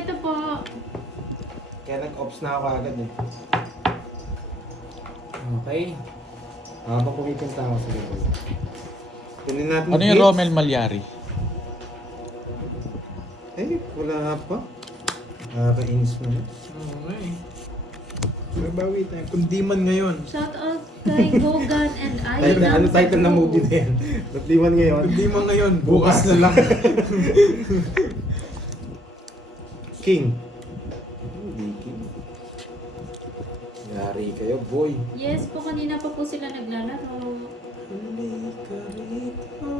ito po. Kaya nag-ops na ako agad eh. Okay. Habang pumipunta ako sa gawin. Kunin natin Ano yung Romel Malyari? Eh, wala pa. Nakakainis mo na. Okay. Babawi tayo. Kundi man ngayon. Shout out kay Hogan and Title, Aida. ano title ng movie na yan? Nagdiman ngayon. Kundi man ngayon. Bukas na lang. King. Hindi King. Yari kayo, boy. Yes po, kanina pa po sila naglalaro. Hindi ka rito.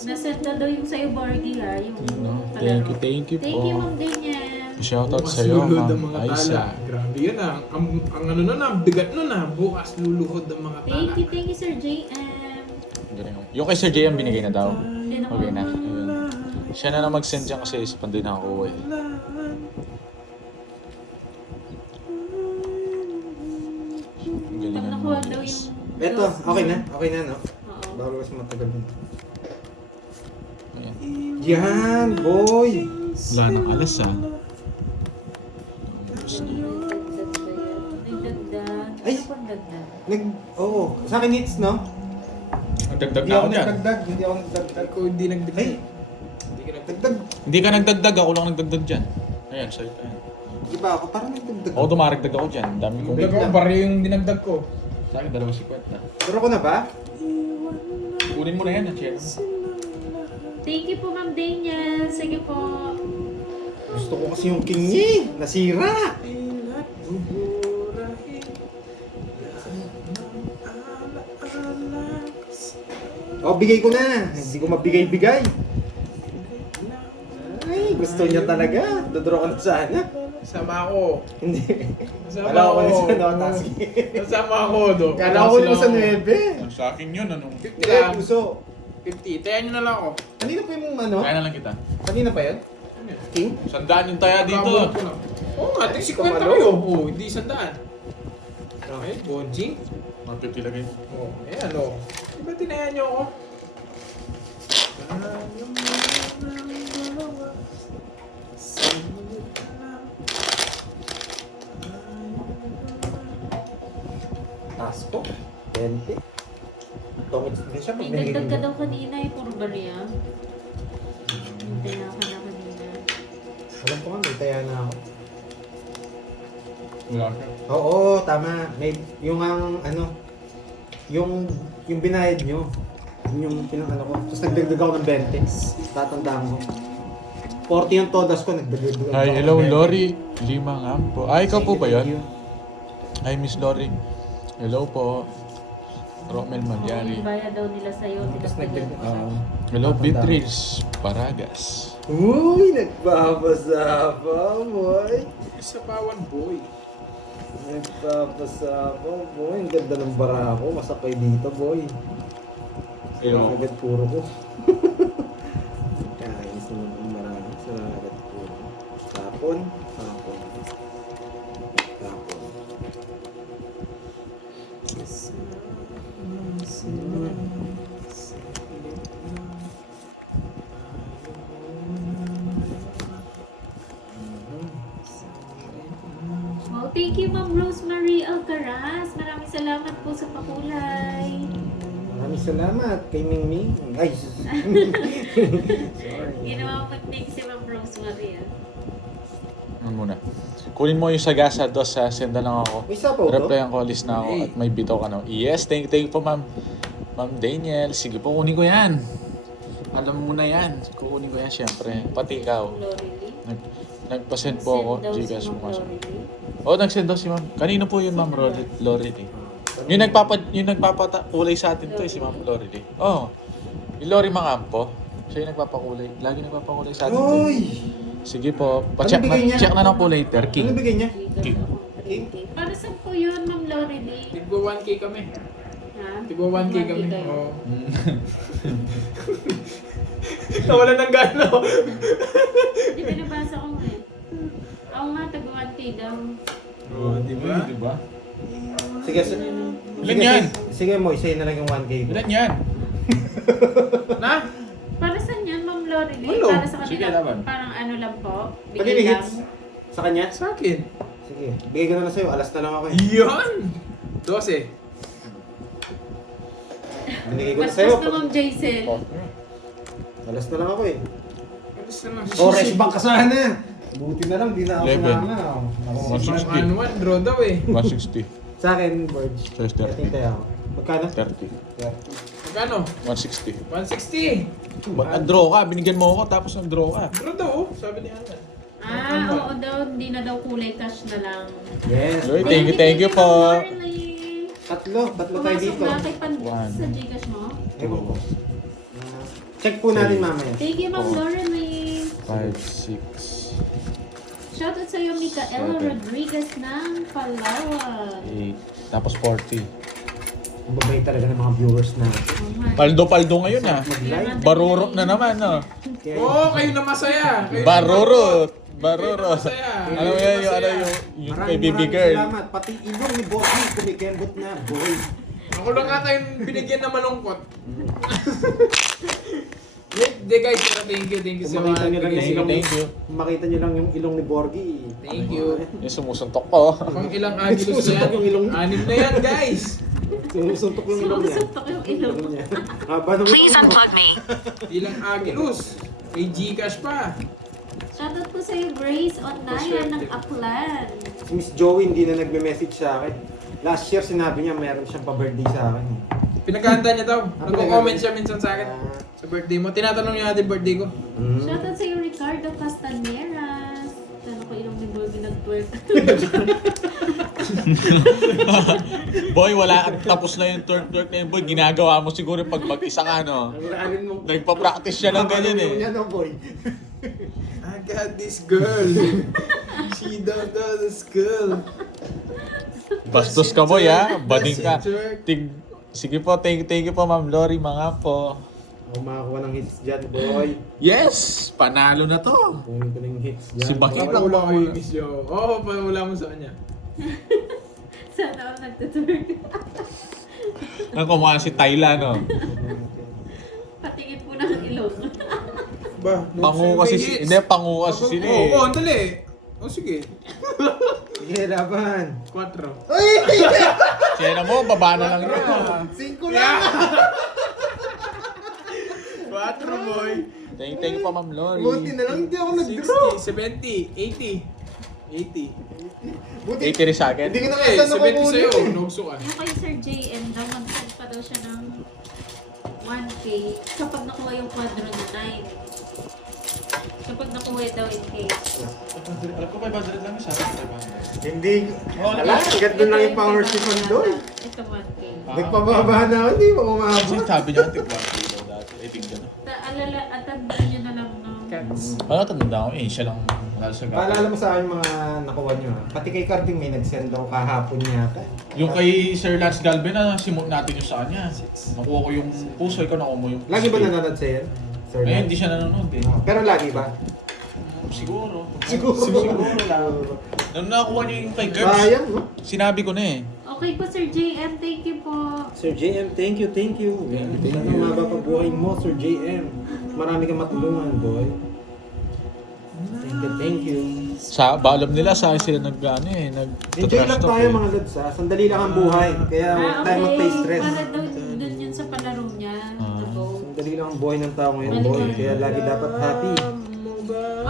Nasend na daw yung sa'yo, Borgie, ha? Yung No, palaro. thank you Thank you, po. Ma'am Daniel. Shoutout Bukas sa'yo, luluhod ang Ma'am mga tala. Aisa. Grabe yun ah. Ang ano nun ah, bigat nun ah. Bukas luluhod ang mga tala. Thank you, Sir JM. Galing mo. Yung kay Sir JM binigay na daw. Yan ako. Okay na. Ayun. Siya na lang mag-send dyan kasi isa pa din ako eh. Pag Galingan mo. nakuha daw yung... Eto, okay na? Okay na, no? Oo. Bago kasi matagal na. Ayan. Yan, boy! Wala nang alas ah. Tapos na. Nagdagdag. Ay! Ano pang dagdag? Oo. Sa akin hits, no? Nagdagdag Hindi na ako ako dyan. nagdagdag. Hindi ako nagdagdag. Ako hindi nagdagdag. Ay! Hindi ka nagdagdag. Dagdag. Hindi ka nagdagdag, ako lang nagdagdag dyan. Ayan, sa'yo. Ayan. Di ba ako? Parang nagdagdag. Ako dumaragdag ako dyan. Dami kong... Wait Dagdag lang. ko, pare yung dinagdag ko. Sa akin, 2.50. Pero ko na ba? Kunin mo na yan, check. Thank you po, Ma'am Daniel. Sige po. Gusto ko kasi yung king niya eh. Nasira! Ilat buburahin. Oh, bigay ko na. Hindi ko mabigay-bigay. Ay, gusto niya talaga. Dodraw ka na sana. Sama ako. Hindi. Sama Kala ko ako. na siya, no? Taski. Sama ako, do. Kala ko na sa 9. Sa akin yun, anong... 50 Hindi, lang. puso. 50. Tayan nyo na lang ako. Kanina pa yung ano? Kaya na lang kita. Kanina pa yun? King? Sandaan yung taya dito. Babalik ko lang. Oo nga, tig 50 Kamalo. kayo. Oo, hindi 100. Okay, bonjing. 150 lagay. Oo, eh ano. Di ba tinayan nyo ako? Taas ko. 20. Tongits din siya pag May dagdag ka nahihingin. daw kanina eh. Puro barya. Hintay na ka na kanina. Alam ko nga, may taya na ako. Wala siya. Oo, tama. May, yung ang, ano, yung binayad nyo. Yun yung pinakano ko. Tapos nagdagdag ako ng 20. Tatandaan ko. 40 yung todas ko, nagdagdag ako Hi, ng hello 20. Lori. Lima nga po. Ay, ikaw po ba Thank yun? you. Hi, Miss Lori. Hello po. Romel Oo, Malyari. yung bayad daw nila sa'yo. Tapos nagdagdag. Hello, Beatrice Paragas. Uy, nagpapasapa, boy. Isa pawan boy. Nagpapasapa, boy. Ang ganda ng bara ko. Masakay dito, boy. Ayun. Agad puro ko. Kainis naman ang marami. Agad puro. Tapon. Tapon. Tapon. Wow, thank you, Ma'am Rosemary Alcaraz. Maraming salamat po sa pakulay. Maraming salamat kay Mingming. Ay, sus. Ginawa mag-make si Ma'am Rosemary. Ah. Ano muna? Kunin mo yung sagasa dos sa senda lang ako. May sapaw to? Replyan ko, list na ako at may bitaw ka na. Yes, thank you po ma'am. Ma'am Daniel, sige po, kunin ko yan. Alam mo na yan. Kukunin ko yan syempre. Pati ikaw. Lorely. Nagpa-send po ako. Send daw si Gcash Ma'am pumasok. Lorely. Oo, nag-send daw si ma'am. Kanino po yun ma'am Lorely? Yung nagpapakulay sa atin to eh, si ma'am Lorely. Oo. Yung Lori Mangampo. Siya yung nagpapakulay. Lagi nagpapakulay sa atin to. Uy! Sige po. Pa-check bigay niya? check na lang po later. Ano King. bigay niya? King. King? Para saan po yun, Ma'am Lorely? Tigwa 1K kami. Ha? Tigwa 1K kami. kayo. Oo. Nawala ng gano. Hindi pinabasa ko nga eh. Ako nga, tag-1K daw. Oo, di ba? Diba? Sige, Ilan yan? Sige mo, isayin na lang yung 1K ko. Ilan yan? Na? Para saan yan, Ma'am Lorelei? Walo. Para sa Sige, kanila, laban. parang ano lang po? Kanina Bigay lang. hits? Sa kanya? Sa akin. Sige, bigay ko na lang sa'yo. Alas na lang ako eh. Yun! 12. Binigay ko na Mas sa'yo. na Ma'am Jaisel. Alas na lang ako eh. Alas na lang. Oh, rest back ka sana. Buti na lang, di na ako 11. sinama. Ako. 160. 1-1, draw daw eh. 160. Sa akin, Burge. Sa Esther. Hintay ako. Magkano? 30. Yeah. Magkano? 160. 160. Nag-draw ka, binigyan mo ako tapos nag-draw ka. Draw daw oh, sabi ni Ana. Oo daw, hindi na daw kulay cash na lang. Yes. Lloyd, thank you po. Ma'am Lorelei. Tatlo tayo Pumasok dito. na kay Pan One. sa Gcash mo. Ewan ko. Check po natin mamaya. Thank you, Ma'am Oh. Lorelei. 5, 6, Shoutout sa'yo, Micaela 7. Rodriguez ng Palawan. 8, tapos 40. Ang babay talaga ng mga viewers natin. Paldo-paldo ngayon ah. Mag-live. Barurot na naman ah. Kaya Oo, kayo na masaya. Kayo na Barurot. Kayo na Barurot. masaya. Ano Kayo na yan yung, masaya. yung kay baby girl. Salamat. Pati ilong ni Bossy kumikembot na. Boy. Ako lang nga tayong binigyan na malungkot. Hindi guys, pero thank you Kung so makita much. nyo lang yung Thank you, ilong thank you. Kung makita nyo lang yung ilong ni Borgie. Thank you. Yung sumusuntok ko. Kung ilang agilus Susuntok yung ilong. yan, 6 na yan guys. Susuntok yung ilong niya. Susuntok yung ilong. niya. Haba ng Please ilong mo. unplug me. Ilang agilus. May Gcash pa. Shoutout po sa'yo, Grace Onaya ng Aklan. Si Miss Joey hindi na nagme-message sa akin. Last year sinabi niya meron siyang pa-birthday sa akin. Pinagkanta niya daw. Ah, Nagko-comment siya minsan sa akin. Sa birthday mo. Tinatanong niya natin birthday ko. Mm. Shoutout sa'yo, Ricardo Castaneras. Tanong ko ilong ni Borgie nag-twerk. Boy, wala. Tapos na yung twerk na yun, boy. Ginagawa mo siguro pag mag-isa ka, no? Alin mo. Nagpa-practice siya ng ganyan eh. Yan oh, boy. I got this girl. She don't know this girl. Bastos ka, boy, ha? Bading ka. Sige po, thank you po, Ma'am Lori, mga po. Ako makakuha ng hits dyan, boy. Yes! Panalo na to. Kunin ko na yung hits dyan. Si Bakit boy. lang Wala ko yung miss yo. Oo, wala mo sa kanya. Sana ako nagtutwerk. Ang kumukha si Tyla, no? Patingin po ng ilong. Ba? Pangu kasi si... Hindi, pangu kasi sila eh. Oo, andali. O sige. Sige, laban. 4. Kaya mo, baba na lang yun. 5 lang! 4 boy. Thank you po, Ma'am Lori. Buti na lang hindi ako nag-draw. 60, 70, 80. Buti. 80 rin sa akin. Hindi ko na Eh, kasan 70 nakukunin sa'yo. eh. Nugso ka. Yung kay Sir JM daw, mag-send pa daw siya ng 1K kapag nakuha yung kwadro na 9. Kapag nakuha daw in case. Alam ko 500 lang sa akin. Hindi. Wala, agad doon lang yung power si Pandoy. Ito 1K. Nagpababa na ako, hindi mo Kasi umabot. sabi niya, tig 1 kilo dati. Eh, tignan. Alala, atandaan nyo na lang ng... Ano, tanda ko eh. Siya lang lalo sa Paalala mo sa akin mga nakuha nyo ha. Pati kay Carding may nag-send daw kahapon yata. Yung kay Sir Lance Galvin na simot natin yung sa kanya. Nakuha ko yung puso, ikaw nakuha mo yung puso. Lagi ba nanonood sa'yo? Sir Eh, Lance? hindi siya nanonood eh. Pero lagi ba? Siguro. Siguro lang. Nung nakuha niya yung kay Gerbs, Sayang, no? sinabi ko na eh. Okay po, Sir JM. Thank you po. Sir JM, thank you. Thank you. Sana umaba pa buhay mo, Sir JM. Marami kang matulungan, boy. Thank you. Sa alam nila sa akin sila ano eh, Enjoy lang tayo mga lods ha. Sandali lang ang buhay. Kaya huwag tayo mag-play stress. Para daw dun yun sa palaro niya. Go. Sandali lang ang buhay ng tao ngayon, boy. Kaya lagi dapat happy.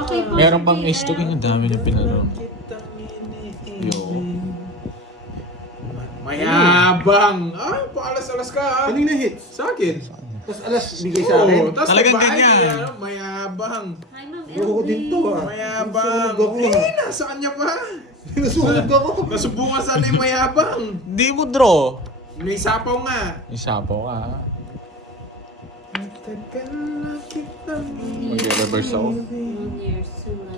Okay po, Meron Sir pang JM. istoking ang dami niya pinaro. Yo. Mayabang. Ah, paalas-alas ka ah. Kanina hits. Sa akin. Tapos alas bigay sa akin. Oo, tas Talagang nagbahay ganyan. niya, ano, mayabang. Hi, Ma'am Buko din to ah. Mayabang. Nasunog ako. Eh, nasa kanya pa. Nasunog ako. Nasubukan sana yung mayabang. Hindi mo draw. May sapaw nga. Isapaw ka. Matagal na kitang Mag-reverse ako. 1 year soon.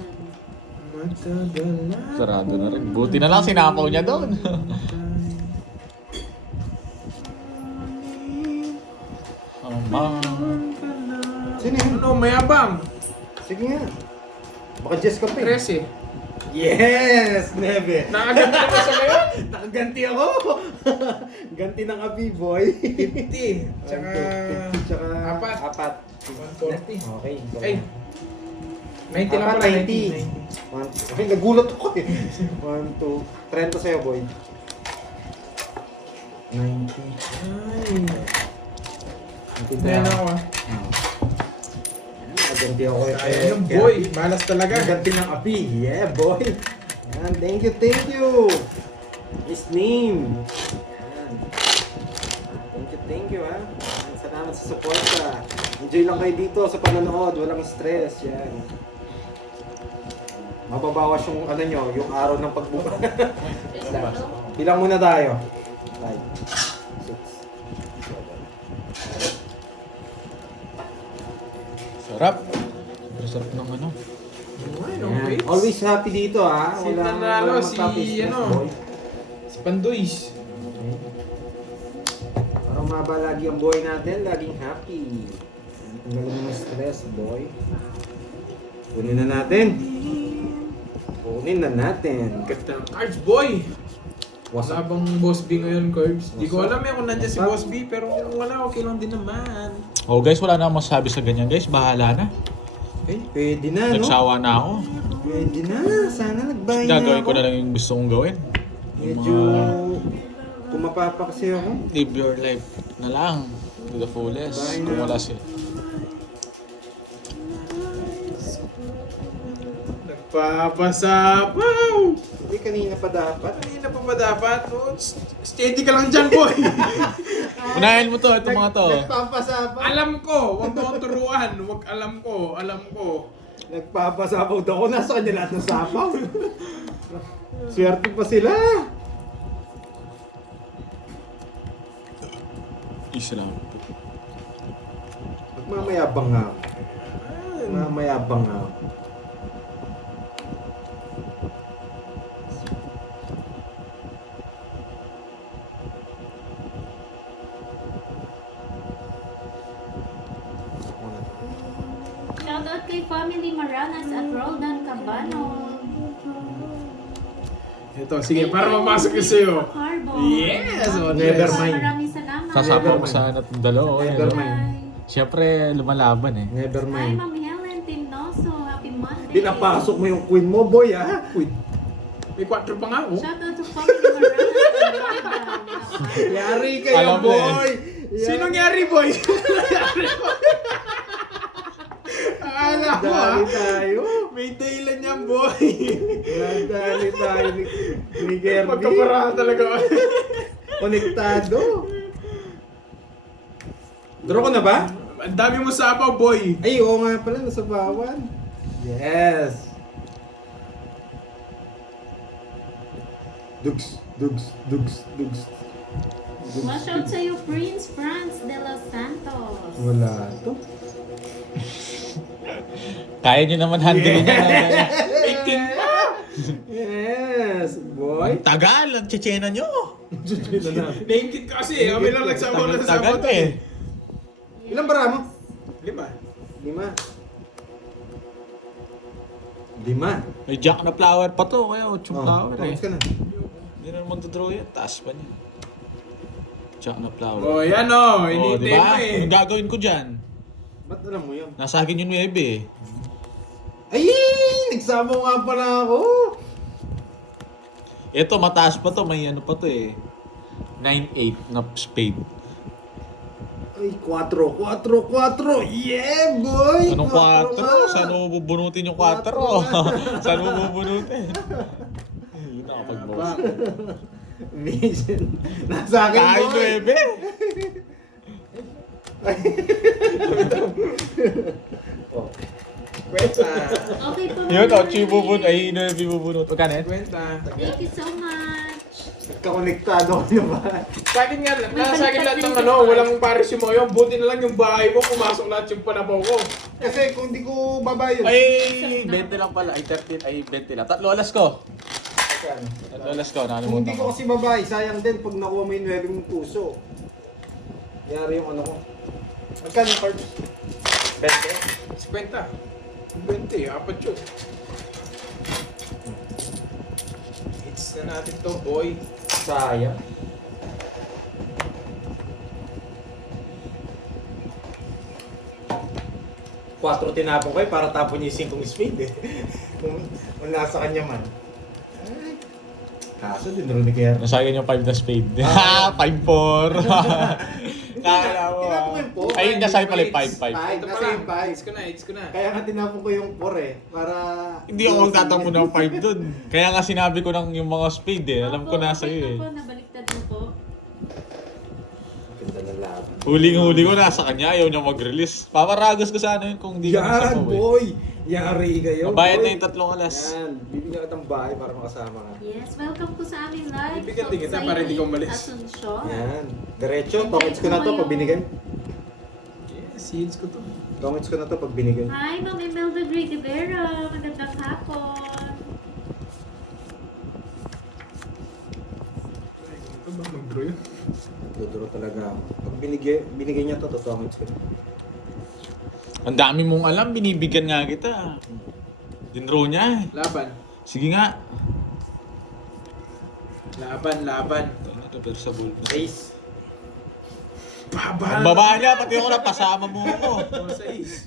Matagal na. Sarado na rin. Buti na lang sinapaw niya doon. Sino yun? Ano, mayabang. Sige nga. Baka Jess ka pa eh. 13. Yes! Neve! Nakaganti na sa ngayon? Nakaganti ako! Ganti ng abi, boy. 50. Tsaka... 50, tsaka apat. Apat. 140. Okay. Ay. 90 lang Apat, pala. 90. Okay, nagulat ako eh. 1, 2, 30 sa'yo, boy. 90. Ay. 90 Ayan na. ako ah. Nakaganti ako eh. Ayun, boy. Malas talaga. Ganti ng abi. Yeah, boy. Yan, thank you, thank you. His name. Yan. Thank you, ha. Yan, salamat sa support, ha. Enjoy lang kayo dito sa panonood. Walang stress. Yan. Mababawas yung ano nyo, yung araw ng pagbuka. Bilang muna tayo. 5, 6, 7. Sarap. Sarap ng ano. Ay, Yan. okay. Always happy dito, ha. Si Nanalo, si, magpapastress, ano, boy. Si Pandoys. Para maba lagi ang buhay natin, laging happy. Tanggalin mo ng stress, boy. Kunin na natin. Kunin na natin. Ganda ng cards, boy. Wala bang Boss B ngayon, Curbs? Di ko alam kung nandiyan si Boss B, pero kung wala, okay lang din naman. Oh guys, wala na akong masabi sa ganyan guys. Bahala na. Pwede na, no? Nagsawa na ako. Pwede na. Sana nagbahay na Gagawin ako. ko na lang yung gusto kong gawin. Medyo tumapapa kasi ako. Live your life na lang to the fullest. Bye Kung na. wala sila. Nagpapasapaw! Hindi, kanina pa dapat. Kanina pa ba dapat? Oh, steady ka lang dyan, boy! Unahin mo to, itong mga to. Nagpapasapa. Alam ko! Huwag mo akong turuan. Huwag alam ko. Nagpapasapaw daw ako. Nasa kanya lahat ng sapaw. Swerte pa sila. Isa lang. Magmamayabang nga ako. Magmamayabang nga ako. Shoutout kay Family Maranas at Roldan Cabano. Ito, sige, para mapasok ko sa'yo. Carbo. Yes! Oh, Never yes. mind. Maraming salamat. Sasama ko mind. sana itong dalawa. Never eh. mind. Siyempre, lumalaban eh. Never Hi, mind. Ma'am Helen Tinoso. Happy Monday. Pinapasok mo yung queen mo, boy, ha? Wait. May 4 pa nga, oh. Shoutout to Family Maranas at Roldan. Yari kayo, Alam mo eh. boy! Sinong yari, boy? Akala ko, ah. Dali tayo. May dahilan yan, boy. Dali tayo ni Gerby. Magkaparahan talaga. Konektado. Draw ko na ba? Ang dami mo sapaw, boy. Ay, oo nga pala, nasa bawan. Yes. Dugs, dugs, dugs, dugs. Watch out sa'yo, Prince Franz de los Santos. Wala to. Kaya nyo naman handle niya. 18 pa. Yes, boy. Ang tagal, ang tsetsena nyo. Naingit ka kasi, kami lang nagsabaw na sa Tagal sabaw. eh. Ilang bara mo? 5. 5. May jack na flower pa to, kaya 8 flower eh. Tapos ka na. Hindi na naman dodraw yan, taas pa niya. Jack na flower. Oh, yan oh. Oh, Inintay diba? mo eh. Yung gagawin ko dyan. Ba't alam mo yun? Nasa akin yung 9 eh. Ay! Nagsama nga pala ako! Ito, mataas pa to. May ano pa to eh. 9-8 na spade. Ay, 4. Yeah, boy! Anong 4? Saan mo bubunutin yung 4? Saan mo bubunutin? Yun nakapag-boss. Vision. Nasa akin, Tayo boy! 9. Oh. Kwenta. Okay po. Yun, 8 bubunot. Ay, 9 bubunot. Magkano yan? Kwenta. Thank you so much. Nagkakonektado ka na ba? Sa akin nga, nasa akin lahat ng ano, walang pares yung mga yun. Buti na lang yung bahay mo, pumasok lahat yung panabaw ko. Kasi kung di ko babayad. Ay, 20 lang pala. Ay, 13. Ay, 20 lang. Tatlo alas ko. Tatlo alas ko. Kung Nakalimutan di ko ko. kasi babayad, sayang din pag nakuha mo yung 9 mong puso. Yari yung ano ko. Magkano yung card? 50. 20, apat yun. Ace na natin to, boy. Sayang. 4 tinapon kayo para tapon niyo yung 5 spade eh. kung nasa kanya man. Ay, kaso din rin kaya. Nasayang yung 5 na spade. Ha! 5-4. Kaya mo. Tinapon ko yung 4. Ay, nasayang pala yung 5-5. Ito Nasa pala, yung 5. Ace ko na, Ace ko na. Kaya nga tinapon ko yung 4 eh. Para... Hindi ako magtatampo ng 5 dun. Kaya nga sinabi ko ng yung mga spade eh. Alam ko nasa iyo eh. Opo, nabaliktad mo po. Ganda na laban. Huling-huli ko nasa kanya. Ayaw niya mag-release. Paparagos ko sana yun kung hindi ko nasa Yan, boy. boy! Yari kayo, Mabayad boy. na yung 3 alas. Yan, bibigyan ka ng bahay para makasama ka. Yes, welcome po sa aming live. Bibigyan din kita para hindi ka umalis. Asunsyon. Yan. Diretso, tongits ko na to pag binigay. Yes, hits ko to. Tongits ko na to pag binigay. Hi, Ma'am Imelda Rivera. Magandang hapon. Ito ba mag-draw yun? Duduro talaga ako. Pag binigay niya to, tongits ko na. Ang dami mong alam, binibigyan nga kita. Dinro niya eh. Laban. Sige nga. Laban, laban. Ano to, pero sa bull. Ace. Babal. Ang baba niya, pati ako napasama mo ako. Oh, sa Ace.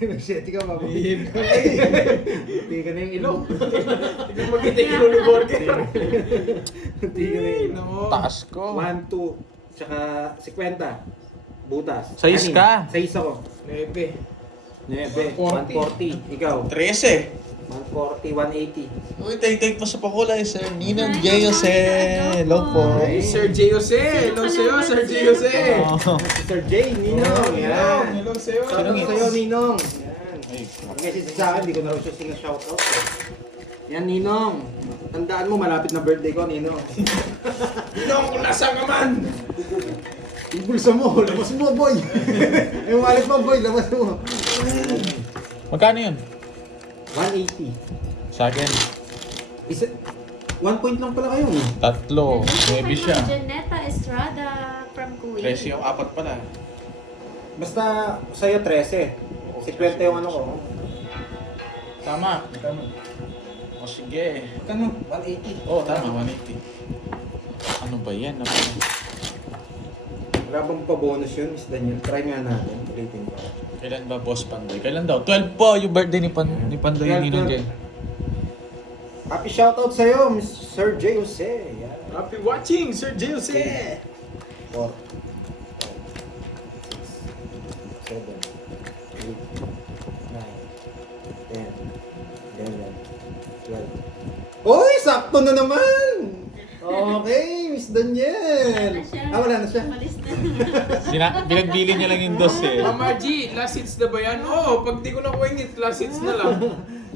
Nag-seti ka, mabihib ka. Hindi ka na yung ilong. Tignan mo kita yung Lolo Borger. Hindi ka na yung ilong. No. Taas ko. 1, 2, tsaka 50. Butas. 6 ka. 6 ako. 9. 9. 140. 140. Ikaw. 13. 140, 180. Uy, take po sa pakulay, Sir Ninong Hi, J. Jose. Hello po. Hi. Sir J. Jose. Hello sa'yo, Sir J. Jose. Oh. Si Sir J, Ninong. Yan. Hello sa'yo. Sinong sa'yo, Ninong? Yan. Ay, Pag message sa akin, hindi ko na rin siya sinashoutout. Yan, Ninong. Tandaan mo, malapit na birthday ko, Ninong. Ninong, kung nasa ka man. Yung bulsa mo, labas mo, boy. Yung wallet mo, boy, labas mo. magkano yun? 180. Sa akin, Isa, 1 point lang pala kayo. 3. Maybe siya. Janetta Estrada from Kuwait. 13 yung 4 pala. Basta sa'yo 13. 50 yung ano ko. Tama. O sige. Kano? 180. Oo, tama. 180. Ano ba yan? Wala bang pa-bonus yun, Miss Daniel? Try nga natin. Ulitin ko. Kailan ba, Boss Pandoy? Kailan daw? 12 po yung birthday ni Pandoy 12, Ninong 12. J. Happy shoutout sa'yo, Miss Sir J. Jose. Yan. Happy watching, Sir J. Jose. 4, 5, 6, 7, 8, 9, 10, 11, 12. Oy, sakto na naman! Okay, Miss Daniel! Wala na siya. Umalis na. Pinagbili niya lang yung dos eh. Mama G, last hits na ba yan? Oo, pag di ko nakuha yung hits, last hits na lang.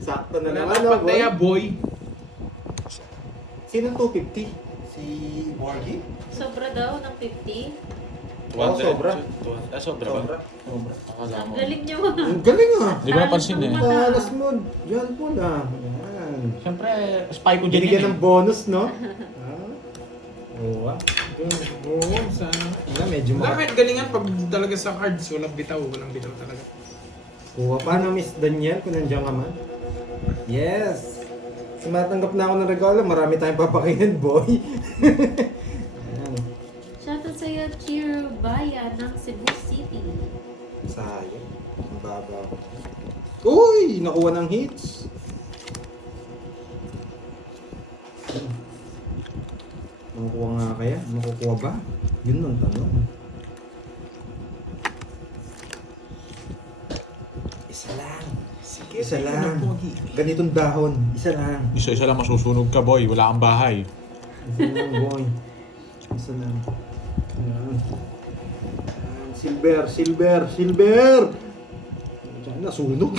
Sakto na Wala naman, na no, pataya, boy. boy. Sino 250? Si Borgie? Sobra daw ng 50. Oo, sobra. Sobra ba? Sobra. Akala Ang mo. galing niyo ah. Ang galing ah! Hindi ko napansin eh. Talas mo, yan po na. Yan. Siyempre, spy ko dyan Binigyan yun ng eh. bonus, no? Oo. Oo, sana. Wala, medyo Dapat galingan pag talaga sa cards, walang bitaw talaga. Kuha pa na, Miss Daniel, kung nandiyan ka man. Yes! Sumatanggap na ako ng regalo, marami tayong papakainin, boy. Ayan. Shoutout sa'yo, Chirubaya ng Cebu City. Sayang. Ang baba. Uy! Nakuha ng hits. Makukuha nga kaya? Makukuha ba? Yun ang tanong. Isa lang. Sige, Isa lang. Ganitong dahon. Isa lang. Isa-isa lang masusunog ka, boy. Wala kang bahay. Isa lang, boy. Isa lang. Ayan. Ayan. Silver, silver, silver! Diyan, nasunog.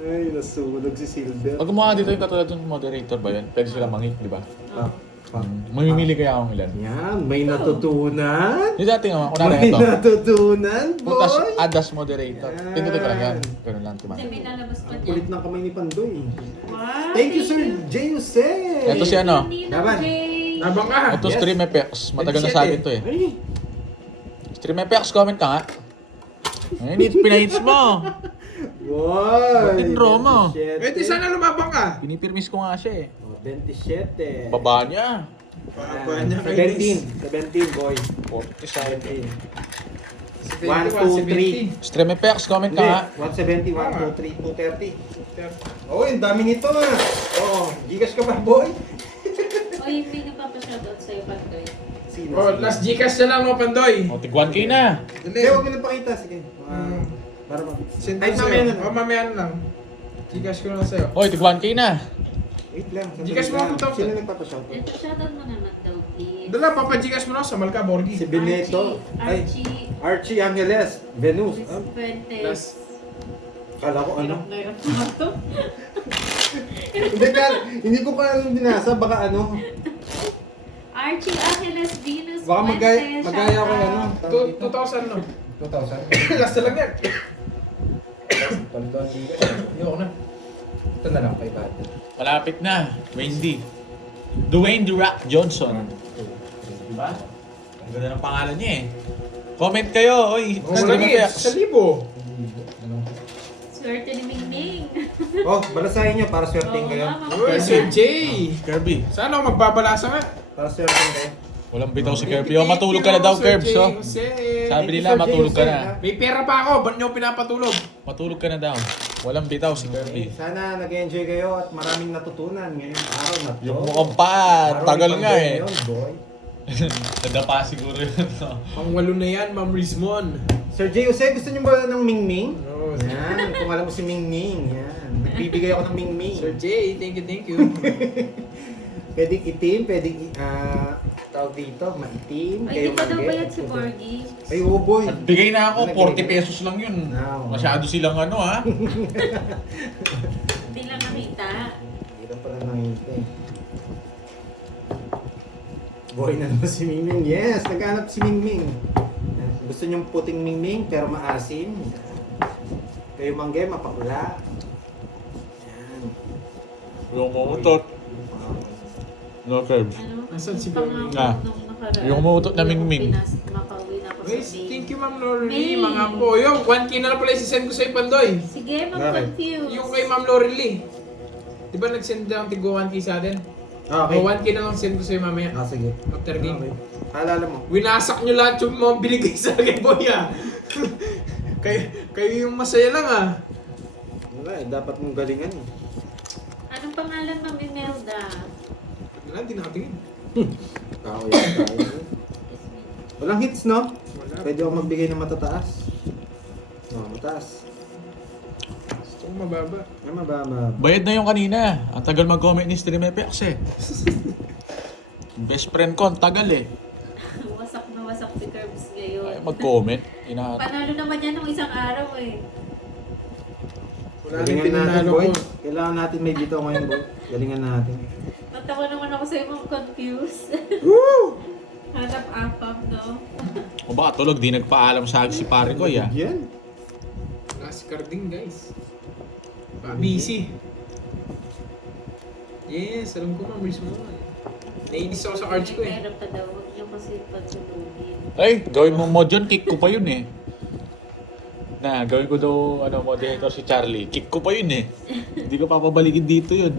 Ay, nasunog si silver. Pag gumawa dito yung katulad ng moderator ba yun? Pwede sila mangit, di ba? Pa, pa. Mamimili kaya akong ilan. Yan, may natutunan. Yung dati nga, kunwari May ito. natutunan, Putas, boy. add as moderator. Yan. Pindutin ko lang yan. Ganun lang, Kasi may timan. lalabas pa Ang niya. kulit ng kamay ni Pandoy. Wow, Thank you, Sir J. Jose. Ito si ano? Ninong Laban. J. Nabang ka. Ito Yes. Stream FX. Matagal na sa akin to eh. Ay, Stream FX, comment ka nga. Ay, hindi, pinahits mo. Boy! Ba't in Roma? 27. Eh, di sana lumabang ka. Pinipirmis ko nga siya eh. Oh, 27. Baba niya. Baba niya kay 17, boy. 47. 17. 1, 2, 3. Stream effects, comment ka nga. 170, 1, 2, 3, 230. Oh, yung dami nito ah. Oh, Gcash ka ba, boy? O yung may nagpapashoutout sa'yo, Pandoy. Sino? Oh, last Gcash na lang mo, Pandoy. O, tig 1K na. Hindi, huwag mo na pakita. Sige. Para ba? Send Ay, ko mamaya sa'yo. na. Oh, mamaya na lang. Gcash ko na sa'yo. Oy, tig 1K na. Wait lang. sandali Gcash mo lang. 2,000. Sino nagpapashoutout? Ito, shoutout mo naman daw, please. Dala, papa-Gcash mo na sa Malca, Borgi. Si Beneto. Ay, Archie Archie Angeles. Venus. Ah, Fuentes. Last. kala ko ano. Hirap na hirap na to. Hindi ko pa ano binasa. Baka ano. Archie Angeles Venus Baka Fuentes. magaya ko shoutout. ano. 2,000 no? 2,000. Last na lang yan. Pandon Gcash. Ayoko na. Ito na lang kay Bad. Malapit na. Wendy. Dwayne The Rock Johnson. Diba? Ang ganda ng pangalan niya eh. Comment kayo. Oy, Oh, stream lagi, effects. 1,000. Swerte ni Mingming. Oh, balasahin nyo para swerting Oo kayo. nga, mga Uy, ganyan. Sir J. Kirby. Sana ako magbabalasa nga. Para swerting kayo. Walang bitaw si Kirby. O, matulog ka na daw, Kirbs. Oh. Sabi Thank you, nila, Sir matulog ka Jose, na. ha? May pera pa ako, ba't nyo pinapatulog? Matulog ka na daw. Walang bitaw si Kirby. Sana nag-enjoy kayo at maraming natutunan ngayong araw na to. Yung mukhang pa, Araw tagal ni nga Pandoy eh. ngayon, boy. Nadapa siguro yun. no? Pang-walo na yan, Ma'am Rizmon. Sir J. Jose, gusto niyo ba ng Mingming? Oh, Yan, kung alam mo si Mingming. Yan. Nagbibigay ako ng Mingming. Sir J, thank you. Pwedeng itim, pwedeng tawag dito, maitim. Ay, di pa daw mangge. bayad si Borgie. Ay, oh boy. At bigay na ako, Ano 40 pesos lang yun. No. Masyado silang ano ha. Hindi lang nakita. Hirap pala nangintay. Boy na naman si Mingming. Yes, naghanap si Mingming. Yan. Gusto niyong puting Mingming pero maasim. Kayo mangge, mapakula. Yan. Yung umutot. No, Kirbs. Ano? Nasaan si Pangako Borgie? Ah. nung nakaraan. Yung umutot na Mingming. Makauwi na ako Guys, sa May. thank you Ma'am Lori, May. mga po. Yung 1K na lang pala isisend ko sa'yo, Pandoy. Sige, Bakit? mag-confuse. Yung kay Ma'am Lori Lee. Di ba nag-send lang tigo 1K sa atin? Okay. O 1K na lang send ko sa'yo mamaya. Ah, sige. After game. Okay. Alala mo. Winasak nyo lahat yung mga binigay sa akin, boy ah. kayo yung masaya lang ah. Wala eh, dapat mong galingan eh. Anong pangalan mo, Imelda? Wala, di nakatingin. Tao yan, tao yan. Walang hits, no? Wala. Pwede ako magbigay ng matataas. No, mataas. Gusto ko mababa. Ay, mababa. Bayad na yung kanina. Ang tagal mag-comment ni Stream FX eh. Best friend ko, ang tagal eh. Wasak na wasak si Curbs Ay, ngayon. mag-comment. Ina Panalo naman yan nung isang araw eh. Wala rin Galingan natin, tinanalo boy. ko. Kailangan natin may bitaw ngayon, boy. Galingan natin. Natawa naman ako sa'yo mong confused. Woo! Hanap apam, no? O baka tulog, di nagpaalam sa akin si pare ko ya. Yan. Last carding guys. Busy. Yes, alam ko Ma'am Rizmon. Nainis ako sa cards ko eh. Meron pa daw. Huwag niyo kasi pagsulugin. Ay, gawin mo mod yun, kick ko pa yun eh. Na, gawin ko daw, ano, moderator si Charlie. Kick ko pa yun eh. Hindi ko papabalikin dito yun.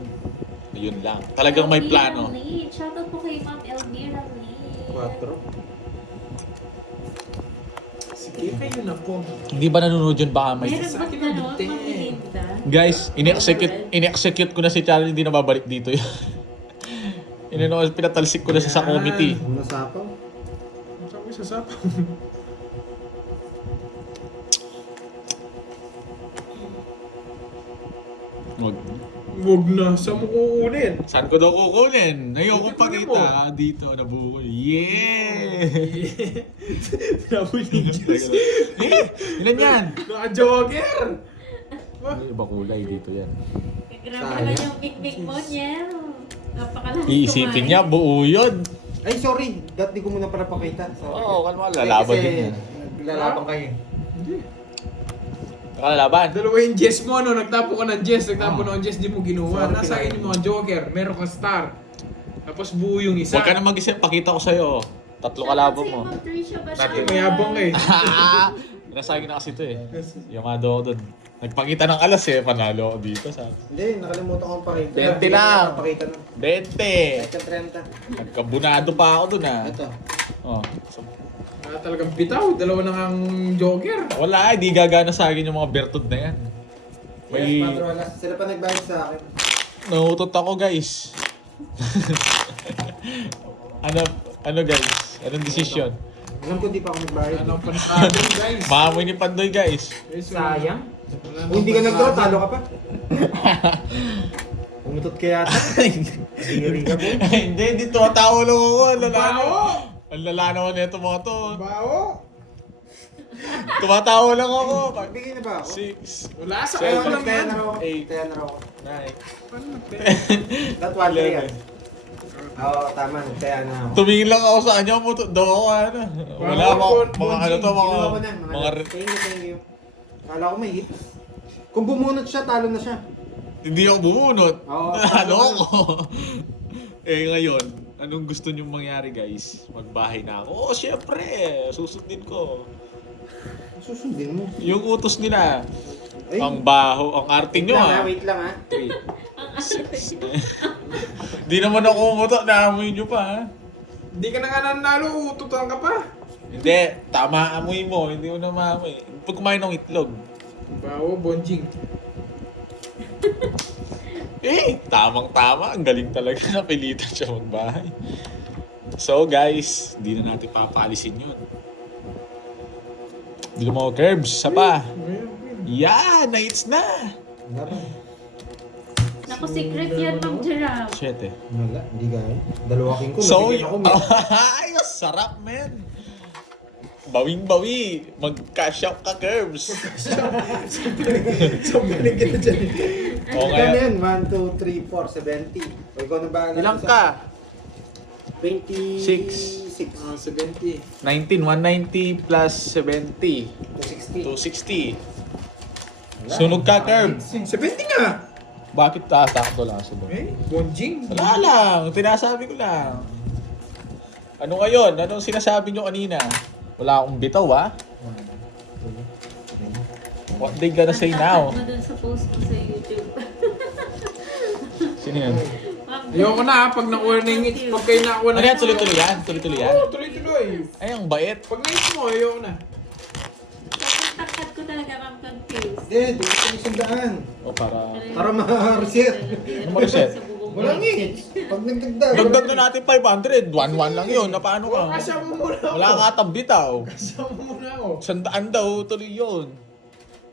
Yun lang. Talagang may plano. Lee. Shoutout po kay Ma'am Elmira Lee. 4. Sige, kayo na po. Hindi ba nanonood yun? Baka may... Meron Sa ba akin ganon, ang Ma'am ten. Melinda? Guys, in-execute ko na si Charlie, hindi na babalik dito yun. Pinatalsik ko na siya sa committee. Una sapaw. Saan ko sasapa? Wag. Huwag na. Saan mo kukunin? Saan ko daw kukunin? Ayoko Kunin pa mo. kita. Dito, nabuko. Yeah! Pinabuli Ilan yan? Naka-jogger! May iba kulay dito yan. Grabe Sayang. naman yung big mo niya. Napakalakas Iisipin niya, buo yun. Ay, sorry. Di ko muna pala pakita. Sorry. Oo, kalma. Lalaban Kasi din yan. Lalaban kayo. Nakalaban. Dalawa yung Jess mo, no? Nagtapo ka ng Jess, nagtapo Oh. na ng Jess, di mo ginawa. Sorry, Nasa akin yung mga joker, meron kang star. Tapos buo yung isa. Huwag ka na mag-isip, pakita ko sa'yo. Tatlo kalaban mo. Ma'am Tricia ba Dati mayabang ka eh. Nasagi na kasi ito eh. Yamado ako dun. Nagpakita ng alas eh. Panalo ako dito. Sabi. Hindi, nakalimutan kong pakita. 20 lang. Pakita na. 20. Kahit yung 30. Nagkabunado pa ako dun ah. Ito. Oh. So, Talagang bitaw, dalawa na ang joker. wala, hindi gagana sa akin yung mga bertod na yan. May Yes, Padrolas. Sila pa nagbayad sa akin. nauutot ako guys. ano guys? Anong desisyon? Alam ko di pa ako nagbayad. Ano ang panakado guys? Maamoy ni Pandoy guys. Sayang. Wala Kung hindi ka nang nagdraw, panakado. talo ka pa. Umutot ka yata. Siri ka po. Hindi tumatawa lang ako. Ang lala Bao! Ang lala naman nito mga to. Bao! Tumatawa lang ako. Pagbigay na ba ako? 6, Wala sa Seven. ako lang Kaya yan. na raw ako. Eight. Kaya na raw ako. 9. Paano nagpera? That one three yan. Oo, tama. Kaya na ako. Tumingin lang ako sa kanya. Daw ako ano. Wala mga ano to. Kinuha ko na. Mga Thank you. Kala ko may hit. Kung bumunot siya, talo na siya. hindi ako bumunot. Oo, Ano tama. ako? Ngayon, anong gusto nyong mangyari guys? Magbahay na ako? Oo, syempre. Susundin ko. Susundin mo. Yung utos nila. Ay. Ang baho, ang arte nyo ah. Wait lang ha. 3, 6. Di naman ako umuto, naamoy nyo pa ha. Hindi ka na nga nanalo, ututan ka pa. Hindi, tama amoy mo, hindi mo na maamoy. Pag kumain ng itlog. Bao, bonjing. Tamang-tama, ang galing talaga, napilitan siya magbahay. So guys, hindi na natin papalisin yun. Hindi mo curbs, isa pa. Yan, nights na. Naku, secret yan, Ma'am Giraffe. 7. Wala, hindi gaya. Dalawa king ko. So, nabigyan ako, may- ay, sarap, men. Bawing-bawi. Mag-cash out ka, Curbs. So, galing kita dyan. Oo nga. Kami yan, 1, 2, 3, 4, 70. O ikaw na ba? Ilang ka? 26. 70. 19, 190 plus 70. 260. 260. Sunog ka, Curb. 70 nga! Bakit tatakbo lang sa doon? Bonjing. Wala lang. Tinasabi ko lang. Ano ngayon? Anong sinasabi nyo kanina? Wala akong bitaw, ha? What they gonna say now? Ang tapat mo dun sa post mo sa YouTube. Sino yan? Ma'am Ayoko na ha, pag nakuha na yung hits, pag kayo nakuha na Ano yan? Tuloy-tuloy yan? Tuloy-tuloy yan? Oo, tuloy-tuloy. Ay, ang bait. Pag na-hits mo, ayoko na. Takad ko talaga, Ma'am, confused. Eh, di ko isang daan. O para... Para ma-reset. Ano ma-reset? Walang hits. Pag nagdagdag. Dagdag na natin 500. 1-1 lang yun. Na paano ka? Kasya mo muna ako. Wala ka atang bitaw. Kasya mo muna ako. 100 daw, tuloy yun.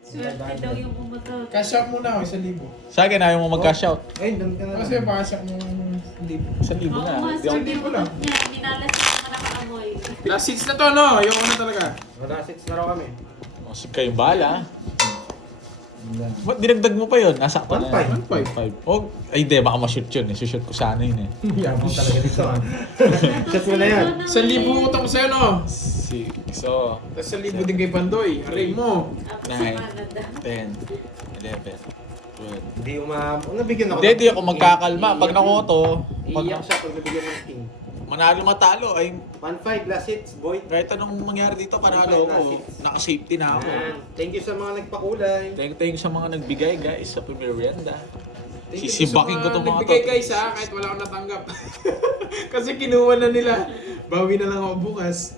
Swerte daw yung umutot. Kasya muna ako, 1,000. Sa akin, ayaw mo mag-cash out. Ay, dami ka na. Kasi pakasya mo 1,000. 1,000 Oo na. nga, Di ako- swerte ko lang. umutot niya. Minalas yung mga nakaamoy. Last hits na to, no? Ayoko na talaga. Wala, 6 na raw kami. O, sige kayong bahala. Ba't dinagdag mo pa yun? Nasakto na. 1.5. 1.5. Oh, ay hindi, baka ma-shoot yun eh. Shoot ko sana yun eh. Yabang talaga dito ah. Shots mo na yan. 1,000 utang ko sa'yo, no? 6, so, Tapos 1,000 din kay Pandoy. Aray mo. Tapos sa 9, Canada. 10, 11, 12. Hindi nabigyan ako. Hindi ako magkakalma. Pag nakuha to, pag Iiyak siya pag nabigyan ng king. manalo matalo, ay 1.5 last hits, boy. kahit anong mangyari dito, panalo ako. Naka-safety na ako. Yan. Thank you sa mga nagpakulay. Thank you sa mga nagbigay guys sa Merienda. Thank you Sisibakin ko sa itong mga nagbigay to. guys ha, kahit wala akong natanggap. Kasi kinuha na nila. Bawi na lang ako bukas.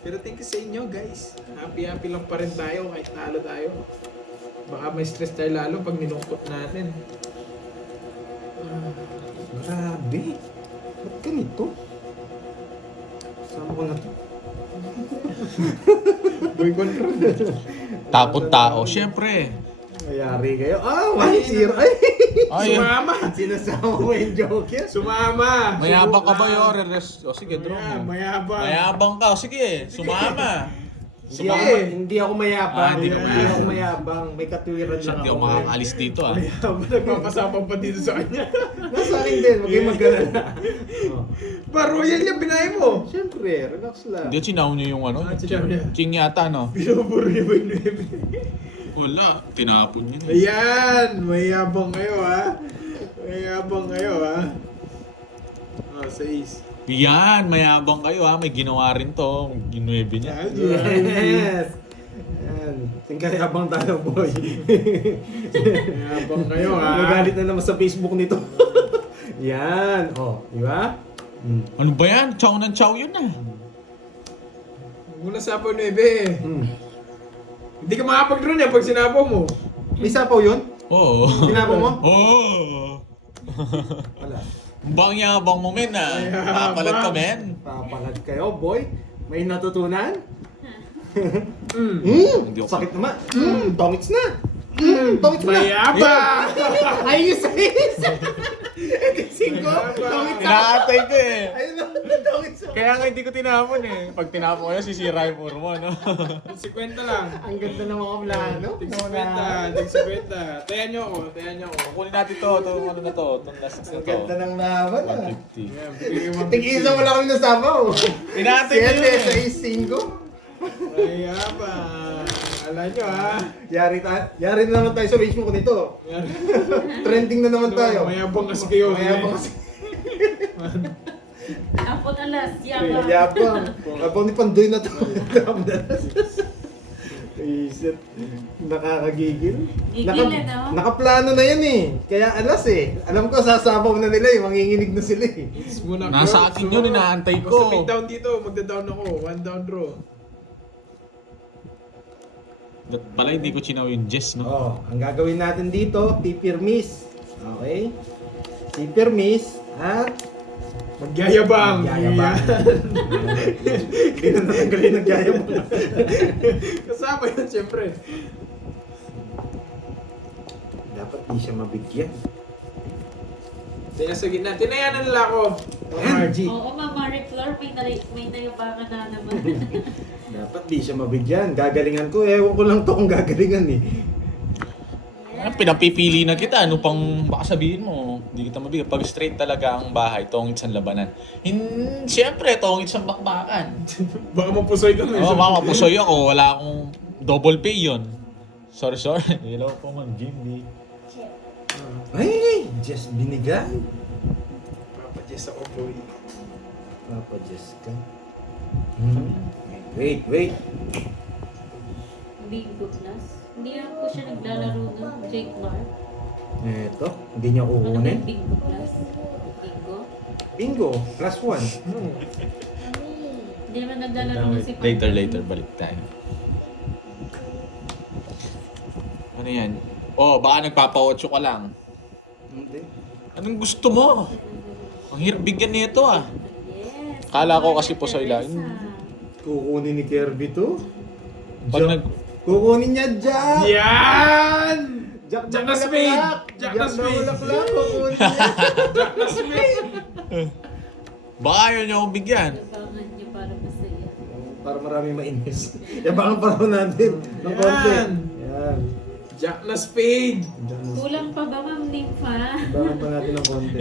Pero thank you sa inyo guys. Happy lang pa rin tayo kahit talo tayo. Baka may stress tayo lalo pag nilungkot natin. Grabe. Ba't ganito? Sama ko na to. Boy control. Tapon tao, syempre. Mayari kayo. 1-0. Ay! Ay, Sumama! Sinasama mo yung joker. Sumama! mayabang ka ba yun? O sige, draw Yeah, mo. mayabang. Mayabang ka. O sige, sumama. Hindi ako mayabang. Hindi ka Hindi ako mayabang. May katwiran lang Hindi ako. ako makakalis dito ah. Mayabang. Nagpapasapang pa dito sa kanya. Nasa akin din. Huwag kayong magkalala. Pa royal yung binay mo. Siyempre, relax lang. Hindi, sinaw niyo yung ano. sinaw niya. King yata, no? Pinupuro niya ba yung nebe? Wala, tinapon niya. Ayan! Mayabang kayo ha. Mayabang kayo ha. Oh, 6. Yan, mayabang kayo ha. May ginawa rin to. Ginuebe niya. Yes! Tingkayabang tayo, boy. Mayabang kayo ha. Nagalit na naman sa Facebook nito. Yan. Oh, di ba? Ano ba yan? Chow ng chow yun ah. Muna sapaw 9. Hmm. Hindi ka makapag-drone yan pag sinapaw mo. May sapaw yun? Oo. Tinapo mo? Oo. Wala. Bang yabang mo men ah. Yabang. Papalag ka men. Papalad kayo, boy. May natutunan? Hindi ako- Sakit naman. Tongits na. Tongits na. Mayabang! Ayos, ayos. Ito 5. Tongits na. Inaatay ko eh. Ayun na. Tongits na. Kaya nga hindi ko tinapon eh. Pag tinapon ko yun, sisira yung puro mo, no? 50 lang. Ang ganda ng mga plano. Tig 50, tig 50. Tayan nyo ako, tayan nyo ako. Kunin natin to. Ito, ano na to? Itong last na Ang to. ganda ng laban, ah. 150. Yan, bigay mo. Tig-isa wala kami nasabaw. Inaatay ko yun eh. 7, 6, 5. Mayabang. Alam nyo ha. Yari na naman tayo sa Facebook nito. Yan. Trending na naman tayo. Mayabang kasi kayo. Mayabang kasi. Apot alas, yabang. Yabang. Abang ni Pandoy na to. Isip. Nakakagigil. Gigil, ano? Nakaplano na yan eh. Kaya alas eh. Alam ko sasabaw na nila eh. Manginginig na sila eh. It's muna. Nasa akin yun, inaantay Basta ko. big down dito, magda-down ako. 1 down draw. Dapat pala hindi ko chinaw yung Jess, no? Oh, ang gagawin natin dito, pipirmis. Okay? Pipirmis at Magyayabang. Magyayabang. Hindi na natanggalin ng yayabang. Kasama yun, syempre. Dapat di siya mabigyan. Kaya sa gitna, tinayanan nila ako. RG. Oo, Mama Reflor, may nayabangan na naman. Dapat di siya mabigyan. Gagalingan ko. Ewan ko lang to kung gagalingan eh. Ah, pinapipili na kita. Ano pang baka sabihin mo? Hindi kita mabigyan. Pag straight talaga ang bahay, tongits ang labanan. Siyempre, tongits ang bakbakan. Baka mapusoy ka Oo, mga kapusoy ako. Wala akong double pay yun. Sorry. Hello po man, Jimmy. Ay, just binigay. Papa Jess ako, boy. Papa Jessica. Wait. Bingo class. Hindi lang po siya naglalaro ng Jake Clark. Eto, hindi niya Ano ba kukunin. yung bingo class? Bingo? Bingo, plus 1. Hindi naman naglalaro ng si Later, balik tayo. Ano yan? Oh, baka nagpapa-8 ka lang. Hindi. Anong gusto mo? Ang hirap bigyan nito ah. Yes. Kala ko kasi pusoy lang. Kukunin ni Kirby to. Pag nag... Kukunin niya Jack! Yan! Jack Jack na spade! Jack na spade! Kukunin niya. Jack na spade! Baka ayaw niya akong bigyan. Yabangan niyo para masaya. Para marami mainis. Yabangan pa raw natin ng konti. Yan. Jack na spade! Kulang pa ba, Ma'am Nympha? Yabangan pa natin ng konti.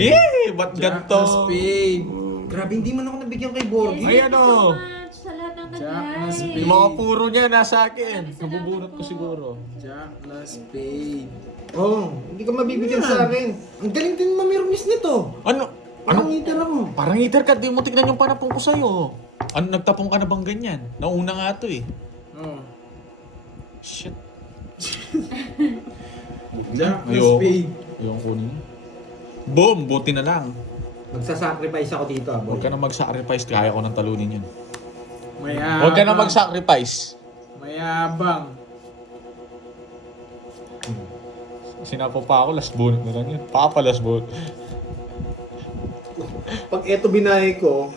Ba't Jack ganito? na spade! Grabe, hindi man ako nabigyan kay Borgie. Ay, Thank you ano? so much sa lahat ng Jack na nag-like. spade. Yung mga puro niya nasa akin. Nabubunot ko siguro. Jack na spade! Oh, hindi ka mabibigyan sa akin. Ang galing din mamirmis nito. Ano? Parang ngiter ako. Parang iter ka, di mo tignan yung panapong ko sa'yo. Ano, nagtapong ka na bang ganyan? Nauna nga to eh. Oh. Shit. Jack na Ayoko. spade! Yung kunin. Boom! Buti na lang. Magsasacrifice ako dito, boy. Huwag ka na mag-sacrifice. Kaya ko nang talunin yun. Mayabang! Huwag ka na mag-sacrifice. Mayabang! Sinapo pa ako, last bonus na lang yun. Papa, last bonus. Pag eto binahe ko,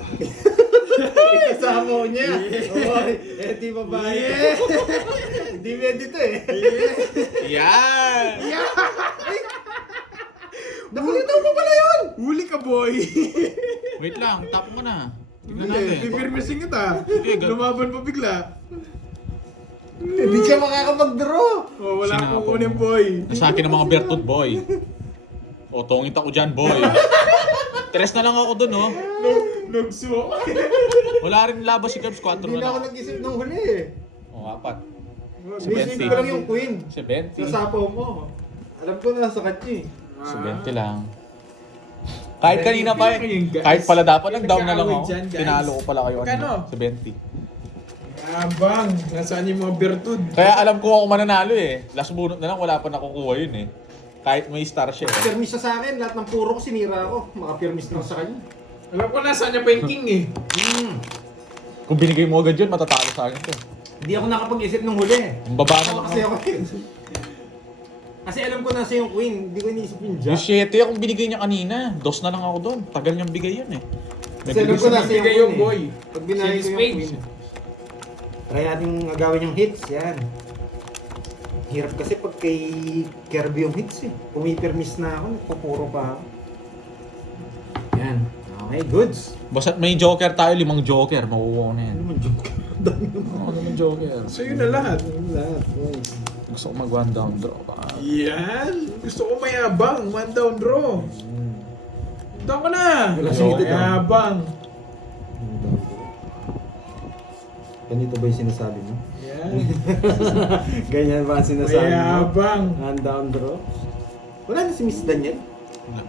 ikasama niya. Oy, di babae. Hindi pwede to eh. Yan! Nakulitaw mo pala yun! Huli ka, boy! Wait lang, tapo mo na. Tignan Hindi, natin. pipirmisin kita. Sige, Lumaban pa bigla. Hindi siya makakapag-draw. Oh, wala Sinapo akong mo. kunin, boy. Sa akin ang mga Bertut boy. O, tongit ako dyan, boy. Tres na lang ako dun, oh. Nagsuwa. Wala rin labas si Cubs, 4 Hindi na na ako lang. nag-isip ng huli eh. O, 4. Isip ko lang yung queen. 70. Sasapaw mo. Alam ko na sa kanya eh. 70 lang. Kahit kanina pa, kahit pala dapat nag-down na lang ako. Tinalo ko pala kayo. Magkano? 70. Abang, nasaan yung mga bertud? Kaya alam ko ako mananalo eh. Last bunot na lang, wala pa nakukuha yun eh. Kahit may star siya eh. Pirmis siya sa akin, lahat ng puro ko sinira ko. Makapirmis lang sa kanya. Alam ko nasaan niya pa yung king eh. Kung binigay mo agad yun, matatalo sa akin to. Hindi ako nakapag-isip nung huli. Ang baba na Ako lang kasi ako. ako yun. Kasi alam ko nasa yung queen, hindi ko iniisip yung Yung jack. 7 akong binigay niya kanina. 2 na lang ako doon. Tagal niyang bigay yun eh. May Kasi alam bilis ko na- nasa yung bigay yung queen boy. eh. Pag binayad ko yung Spades. queen. Try natin agawin yung hits, yan. Hirap kasi pag kay Kirby yung hits eh. Pumipirmis na ako, nagpupuro pa ako. Yan. Okay, goods. Basta may joker tayo, 5 joker. Makukuha ko na yan. Ano man joke? Dami naman. Oo, naman joker. So yun na lahat. Lahat, boys. Gusto ko mag one down draw. Yan. Gusto ko mayabang. One down draw. Ito ko na. Wala si Nito daw. Mayabang. Ganito ba yung sinasabi mo? Yan. Ganyan ba ang sinasabi mo? Mayabang. Hand down draw? Wala na si Miss Daniel.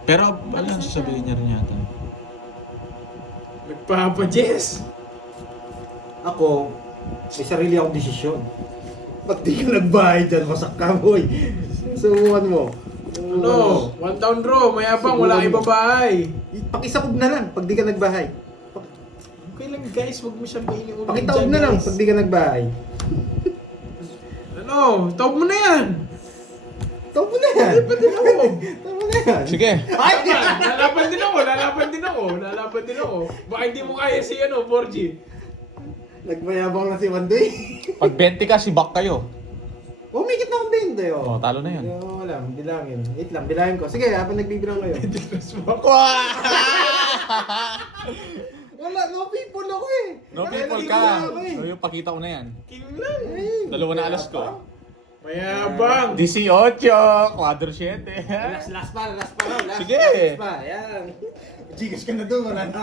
Pero alam, sasabihin niya rin yata. Nagpapa-Jess. Ako, may sarili akong desisyon. Pag di ka nagbayad dyan, masak ka, boy. Subukan mo. Ano? One down draw. Mayabang. Wala kang ibabahay. Pakisakob na lang pag di ka nagbahay. Okay lang guys. Huwag mo sabihin yung Pakitaob na lang pag di ka nagbahay. Ano? Taob mo na yan. Taob mo na yan. Taob mo na yan. Sige. Ay! Lalaban din ako. Lalaban din ako. Lalaban din ako. Baka hindi mo kaya si 4G. Nagmayabang na si Wandoy. Pag 20 ka, si back kayo. Oh, may kitna akong 20 oh. Oh, talo na yan. Wala, bilangin. Wait lang, bilangin ko. Sige, habang nagbibilang kayo. Wala, no people ako eh. No Kaya people nagbibilang ka. ako eh. So, yung pakita ko na yan. King lang. Ay, Dalawa na alas ko. Mayabang. 18, quadro 7. Last pa. Last Sige. pa, yan. Gigas ka na doon, wala na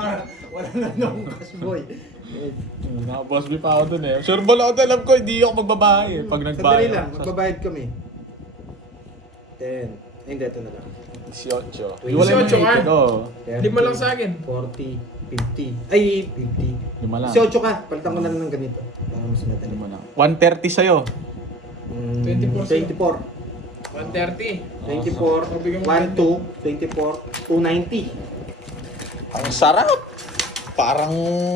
akong cash boy. Naka-boss B pa ako dun eh. Sure ball ako, alam ko, hindi ako magbabahay eh. Pag Sandali nagbayad. lang, magbabayad kami. 10. Ay, hindi, ito na lang. 18. 18 Wala ka? na ito. 5 lang sa akin. 40, 50. Ay, 50. 5 lang. 18 ka, palitan ko na lang ng ganito. Para mas madali. 5 lang. 130 sa'yo. 24. 24. 130. 24, 1, 2, 24, 290. Ang sarap. Parang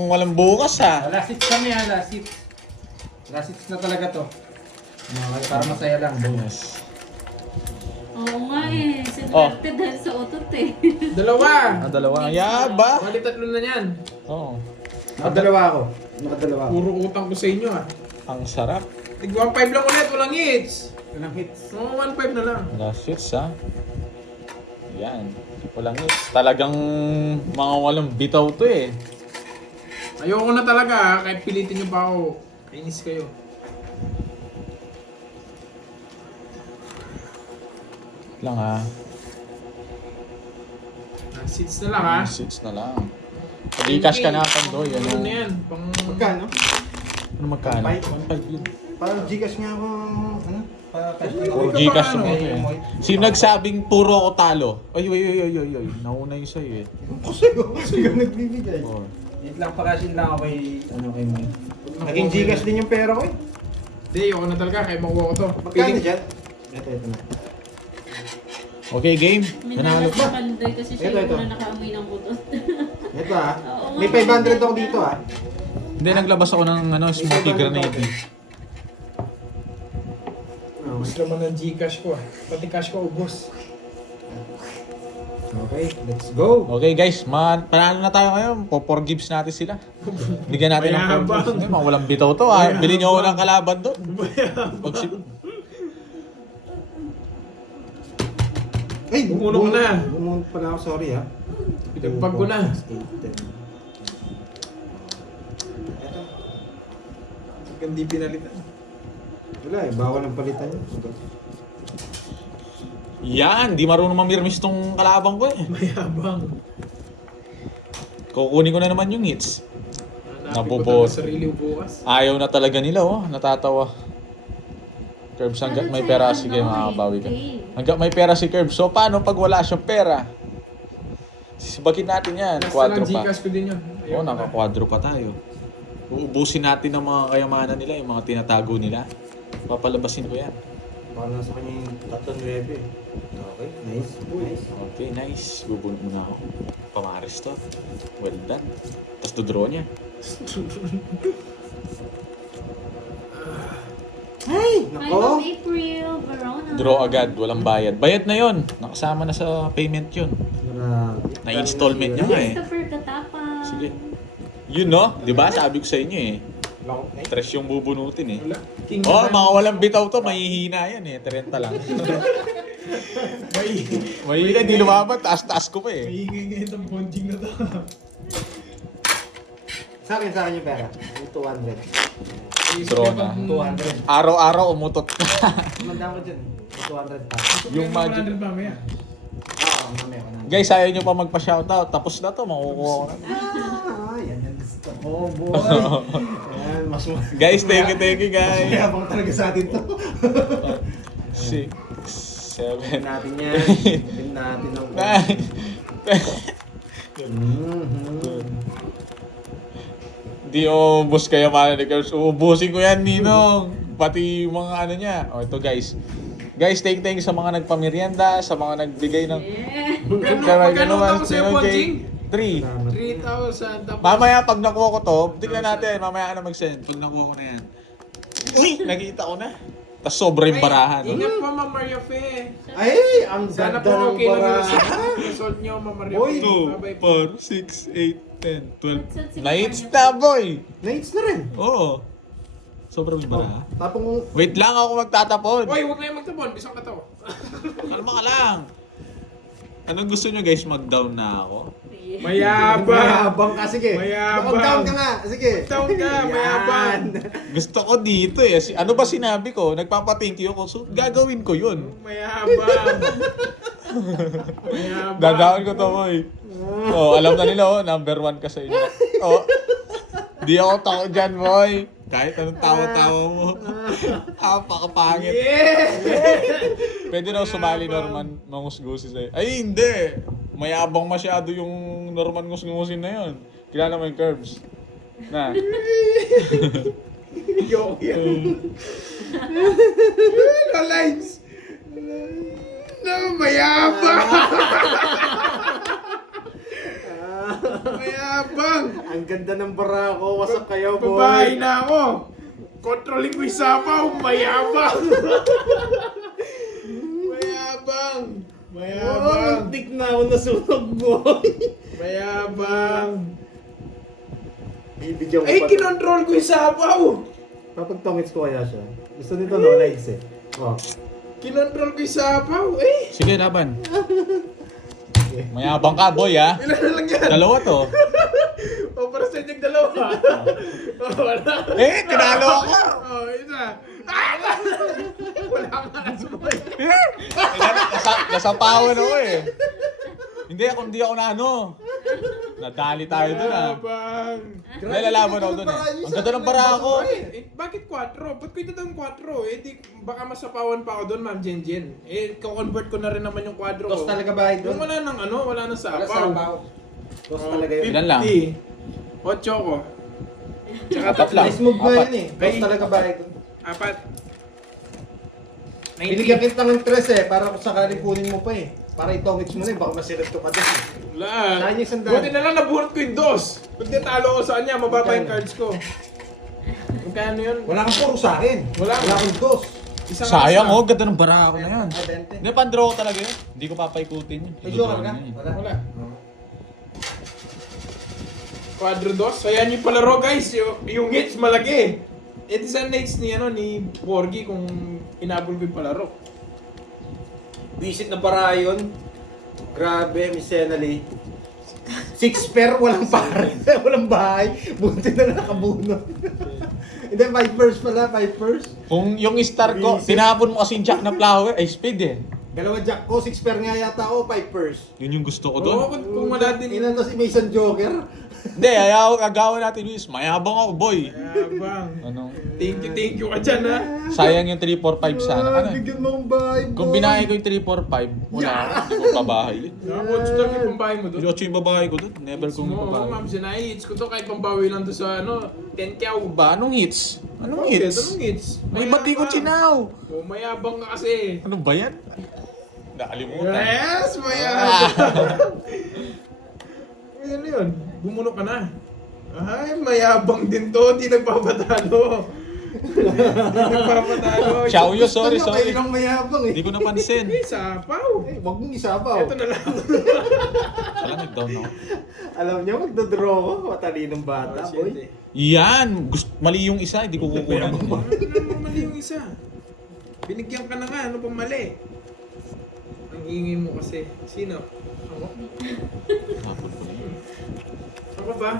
walang bukas ha. Last hits kami ha, last hits. Last hits na talaga to. Okay, para masaya lang. Bonus. Oo nga eh. Sinwerte dahil sa utot eh. Dalawa. Dalawa. Yaba. Bali 3 na yan. Oo. Nakadalawa ako. Nakadalawa ako. Puro utang ko sa inyo ah. Ang sarap. Tig 1.5 lang ulit. Walang hits. Walang hits. Oo, 1.5 na lang. Last hits ha. Yan. Walang hits. Talagang mga walang bitaw to eh. Ayoko na talaga ah. Kahit pilitin nyo pa ako. Kainis kayo. Lang ha. Seats na lang ah. Last hits na lang. Pag-i-cash ka na Pandoy. Ano Ano? na yan? Pang... Magkano? Ano magkano? 1.5. 1.5 yun. Parang Gcash nga ako, ano? Para cash Puro Ikaw Gcash ba, yung ano? ano eh. Sino nagsabing puro ako talo? Ay. Nauna yung sa'yo eh. Kasi yung nagbibigay. Oh. Wait lang, pakashin lang ako kay, ano, kay Moy. Naging Gcash din yung pera ko eh. Hindi, ayoko na talaga. Kaya makuha ko to. Magkano dyan? Ito na. Okay, game. May Nanalo nalas ba? sa Pandoy kasi siya Ito, yung ito. una nakaamoy ng butot. Ito ah. Oo nga, May 500 ako dito ah. Hindi, naglabas ako ng ano, smoky grenade. Ubus naman ng Gcash ko ah. Pati cash ko ubos. Okay, let's go. Okay guys, panalo na tayo ngayon. Forgives natin sila. Bigyan natin ng Mayabang. forgives. Mga walang bitaw to ha. Bilhin nyo ako ng kalaban doon. Ay, Bumunong na. Bumunong pala ako, sorry ah. Pinagpag ko na. 8, 10. Pag hindi pinalitan. Wala eh, bawal ang palitan yun. Yan, di marunong mamirmis tong kalaban ko eh. Mayabang. Kukunin ko na naman yung hits. Hanapin ko Nabobot. talaga sarili ko bukas. Ayaw na talaga nila oh, natatawa. Curbs, hanggat may pera, sige makakabawi ka. Hanggat may pera si Curbs. So paano pag wala siyang pera? Sisibagin natin yan. Last na Quadro lang pa. Gcash ko din yun. Oo, naka-quadro pa tayo. Uubusin natin ang mga kayamanan nila, yung mga tinatago nila. Papalabasin ko yan. Baka nasa kanya yung 3-9 eh. Okay, nice. Nice. Okay, nice. Bubunot muna ako. Pamaris to. Well done. Tapos dodraw niya. Ay! Final Nako! April, Verona. Draw agad, walang bayad. Bayad na yon. Nakasama na sa payment yun. Grabe. Na-installment niya nga eh. Christopher Katapang. Sige. Yun no? Di ba? Sabi ko sa inyo eh. Lakot na Tres yung bubunutin eh. Wala. King Oh, naman. mga walang bitaw to, mahihina yan eh. 30 lang. Mahihina, di lumaban. Taas-taas ko pa eh. Maingay ngayon itong bonding na to. Sa akin yung pera. Yung 200. Draw na. 200. Araw-araw umutot. Mandang ko dyan. 200 pa. Yung magic. 100 mamaya. Oo, mamaya. Guys, ayaw nyo pa magpa-shoutout. Tapos na to, makukuha ko na. Yan ang gusto ko, boy. Yan, mas Guys, thank you guys. mayabang talaga sa atin to. 6, 7, natin yan. Tingnan natin ang... 9. Mhm. Di ubus kayo man ni Curves. Uubusin ko yan, Ninong. Pati yung mga ano niya. O ito guys. Guys, thank you sa mga nagpamerienda, sa mga nagbigay ng... Yeah. Magkano ako sa'yo, Bonjing? 3. 3,000. Tapos Mamaya pag nakuha ko to, tignan natin. Mamaya na mag-send. Pag nakuha ko na yan. Nakita ko na. Tapos sobra yung barahan. Ingat pa, Ma'am Maria Fe. Ay, ang Sana ganda po ng okay lang yung barahan. result nyo, Ma'am Maria Boy, Fe. 2, Bye-bye po. 4, 6, 8, 10, 12. Nights na, boy! Nights na rin. Oo. Sobra yung barahan. Tapong... Wait lang ako magtatapon. Boy, huwag na yung magtabon. Bisang ka to. Kalma ka lang. Anong gusto nyo guys? Mag-down na ako? Mayabang. Mayabang ka, sige. Mayabang. Mag-down ka nga, sige. Down ka, mayabang. Gusto ko dito eh. Ano ba sinabi ko? Nagpapa-thank you ako. So, gagawin ko yun. Mayabang. Mayabang. Dadaan ko to, boy. Oh, alam na nila, oh. Number 1 ka sa inyo. Oh. Di ako tao dyan, boy. Kahit anong tawa-tawa mo. Pakapangit. Yeah! Pwede daw sumali, Norman, mangusgusi sa'yo. Ay, hindi. Mayabang masyado yung Norman ngusgusin na yun. Kilala mo yung Curves. Na. Yo, yan. No lines. No, mayabang. Mayabang. Ang ganda ng bara ko. Wasak kayo, boy. Babae na ako. Controlling ko yung sapaw. Mayabang. Mayabang. Oh, Mayabang. muntik na ako nasunog, boy. Mayabang. Bibigyan ko Ay, pa. kinontrol ko yung sapaw. Papagtongits ko kaya siya. Gusto nito, no? Lights eh. Oh. Kinontrol ko yung sapaw. Eh, Sige, laban. Mayabang ka, boy, ha? ilan na lang yan? Dalawa to. O, para sa inyong dalawa. O, wala. Eh, tinalo ako. O, isa. Ah! Wala nga na sumay. Nasapawan ako eh. Hindi ako na ano. Nadali tayo dun ah. Mayabang. Hindi, lalaban ako dun eh. Ang ganda ng bara ako. Eh, bakit 4? Ba't ko ito ng 4? Eh, di, baka masapawan pa ako doon, Ma'am Jenjen. Eh, convert ko na rin naman yung 4 ko. Tos talaga ba Yung doon? wala nang ano, wala nang Wala sapaw. sabaw. Tos talaga yun. Ilan lang? 50. 8 ko. Tsaka Apat lang. Nice move nga Apat. yun eh. Tos talaga ba doon? 4. Binigyan kita ng tres eh. Para kung sakaling kunin mo pa eh. Para itongits mo na eh. Baka masirat ka pa doon. Wala. Saan yung sandaan? Buti na lang nabuhat ko yung 2. Pag natalo ko sa kanya, mababa yung cards ko. Magkano yun? Wala kang puro sa akin. Wala. Wala kang dos. Isang Sayang asa. oh, ganda ng bara ako na yan. Ah, 20. Hindi, pandraw ko talaga yun. Hindi ko papaikutin yun. May joker ka? Idodraw na yun. Wala. Wala. Quadro 2. Ayan yung palaro guys. Yung hits malaki. Eh di sa next ni Porgy kung inabol ko yung palaro. Visit na para yun. Grabe, Miss Senali. 6 pair, walang pare. Walang bahay. Bunti na nakabunot. Hindi, 5 pairs pala, 5 pairs. Kung yung star ko, Visit. tinapon mo kasi yung jack na flower, ay speed eh. Dalawa jack ko, 6 pair nga yata ako, 5 pairs. Yun yung gusto ko Oo, doon. kung wala din. Ilan to si Mason Joker? Hindi, ayaw, agawan natin, Luis. Mayabang ako, boy. Bang. Ano? Thank you ka dyan, ha? Sayang yung 345 sana. Ano? Bigyan mo ang bahay, boy. Kung binahay ko yung 345, wala ako. Hindi ko babahay. Nakapotch lang yung pambahay mo doon. Ilotso yung babahay ko doon. Never kong Oo, babahay. ma'am, sinahits ko to kahit pambawi lang to sa 10 kyaw. Ba? Anong hits? Anong Bakit? hits? Anong hits? May ba't di ko chinaw? Oh, mayabang ka kasi. Ano ba yan? Nakalimutan. Yes, mayabang. Yan yun, bumuno ka na. Ay, mayabang din to, di nagpapatalo. Di nagpapatalo. Xiaoyo, sorry. Kailang mayabang eh. Hindi ko napansin. Eh, sapaw. Wag mong isabaw. Ito na lang. Wala, nag-down ako. Alam niyo, magdodraw ko. Matalinong bata, boy. Yan! Mali yung isa, hindi ko kukunan. Ano naman mali yung isa? Binigyan ka na nga, ano pang mali? Ang ingay mo kasi. Sino? Ako? Hapon ko na yun. Ako ba?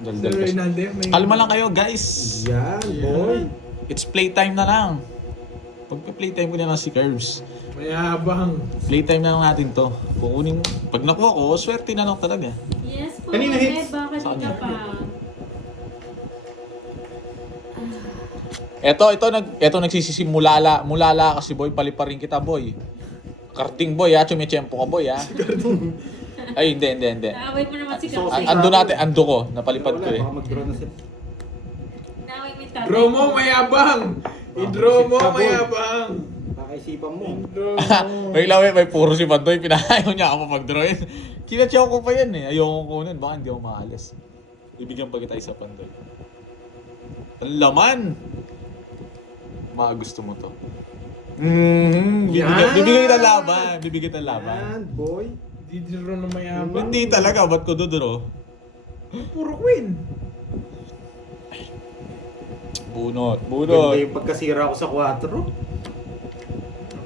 Daldal Sir kasi. Hernande, may... Kalma lang kayo, guys. Yan, boy. It's playtime na lang. Pagka-playtime ko na lang si Curves. Mayabang. Playtime na lang natin to. Kukunin, pag nakuha ko, swerte na lang talaga. Yes po, Kanina hits? bakit Saan di ka yan? pa? Ito nagsisimulala. Mulala kasi boy, paliparin kita boy. Karting boy ha, chumechempo ka boy ha. Ay, hindi. Naaway mo naman si So, Kapit. Ando ko, napalipad ko eh. Baka mag-draw na sila. Naaway mo yung tatay. Draw mo, mayabang! I-draw mo, Isip ka, boy. mayabang! Kakaisipan mo. I-draw mo. May lawi, may puro si Pandoy, pinahayaw niya ako mag-drawin. Kinatsaw ko pa yan eh, ayoko kunin, baka hindi ako maalis. Ibigyan pa kita isa Pandoy. Ang laman! Gusto mo to. Yan! Bibigyan kita laban, bibigyan kita laban. Yan, boy. Di-draw na mayabang. Hindi talaga, ba't ko dodoro? Puro queen. Bunot. Ganda yung pagkasira ko sa 4.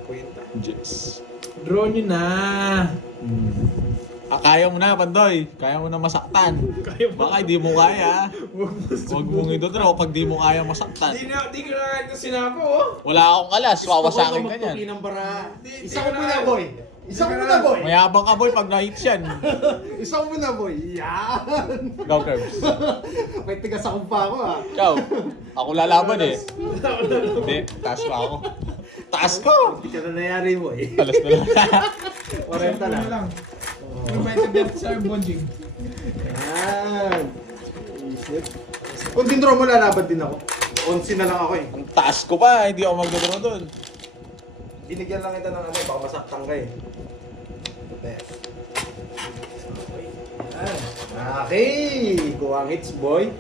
Kwenta. Yes. Draw nyo na. Kaya mo na, Pandoy. Kaya mo na masaktan. Kaya mo. Baka hindi mo kaya. Huwag mo Huwag mong idodraw pag di mo kaya masaktan. Di ko na kahit sinapo, oh. Wala akong alas, wawasakin ka niyan. Magtupi ng bara. Di Isa ko ko na- na, boy. Isa ko Di ko na, na- boy. Mayabang ka boy pag na-hits yan. Isa ko na, boy. Yan. Go, Curbs. May tigas akong pa ako, ah. Ikaw, ako lalaban eh. Hindi, taas pa ako. Taas ko! Hindi ka na nangyari, boy. Talas na lang. 40 Ano lang. Ano ba ito dito sa bonjing? Yan. Isip. Kung dindraw mo, lalaban din ako. 11 na lang ako eh. Ang taas ko pa, hindi ako magdodraw doon. Binigyan lang kita ng ano, baka masaktan ka eh. Yan. Okay. Kuwang hits, boy.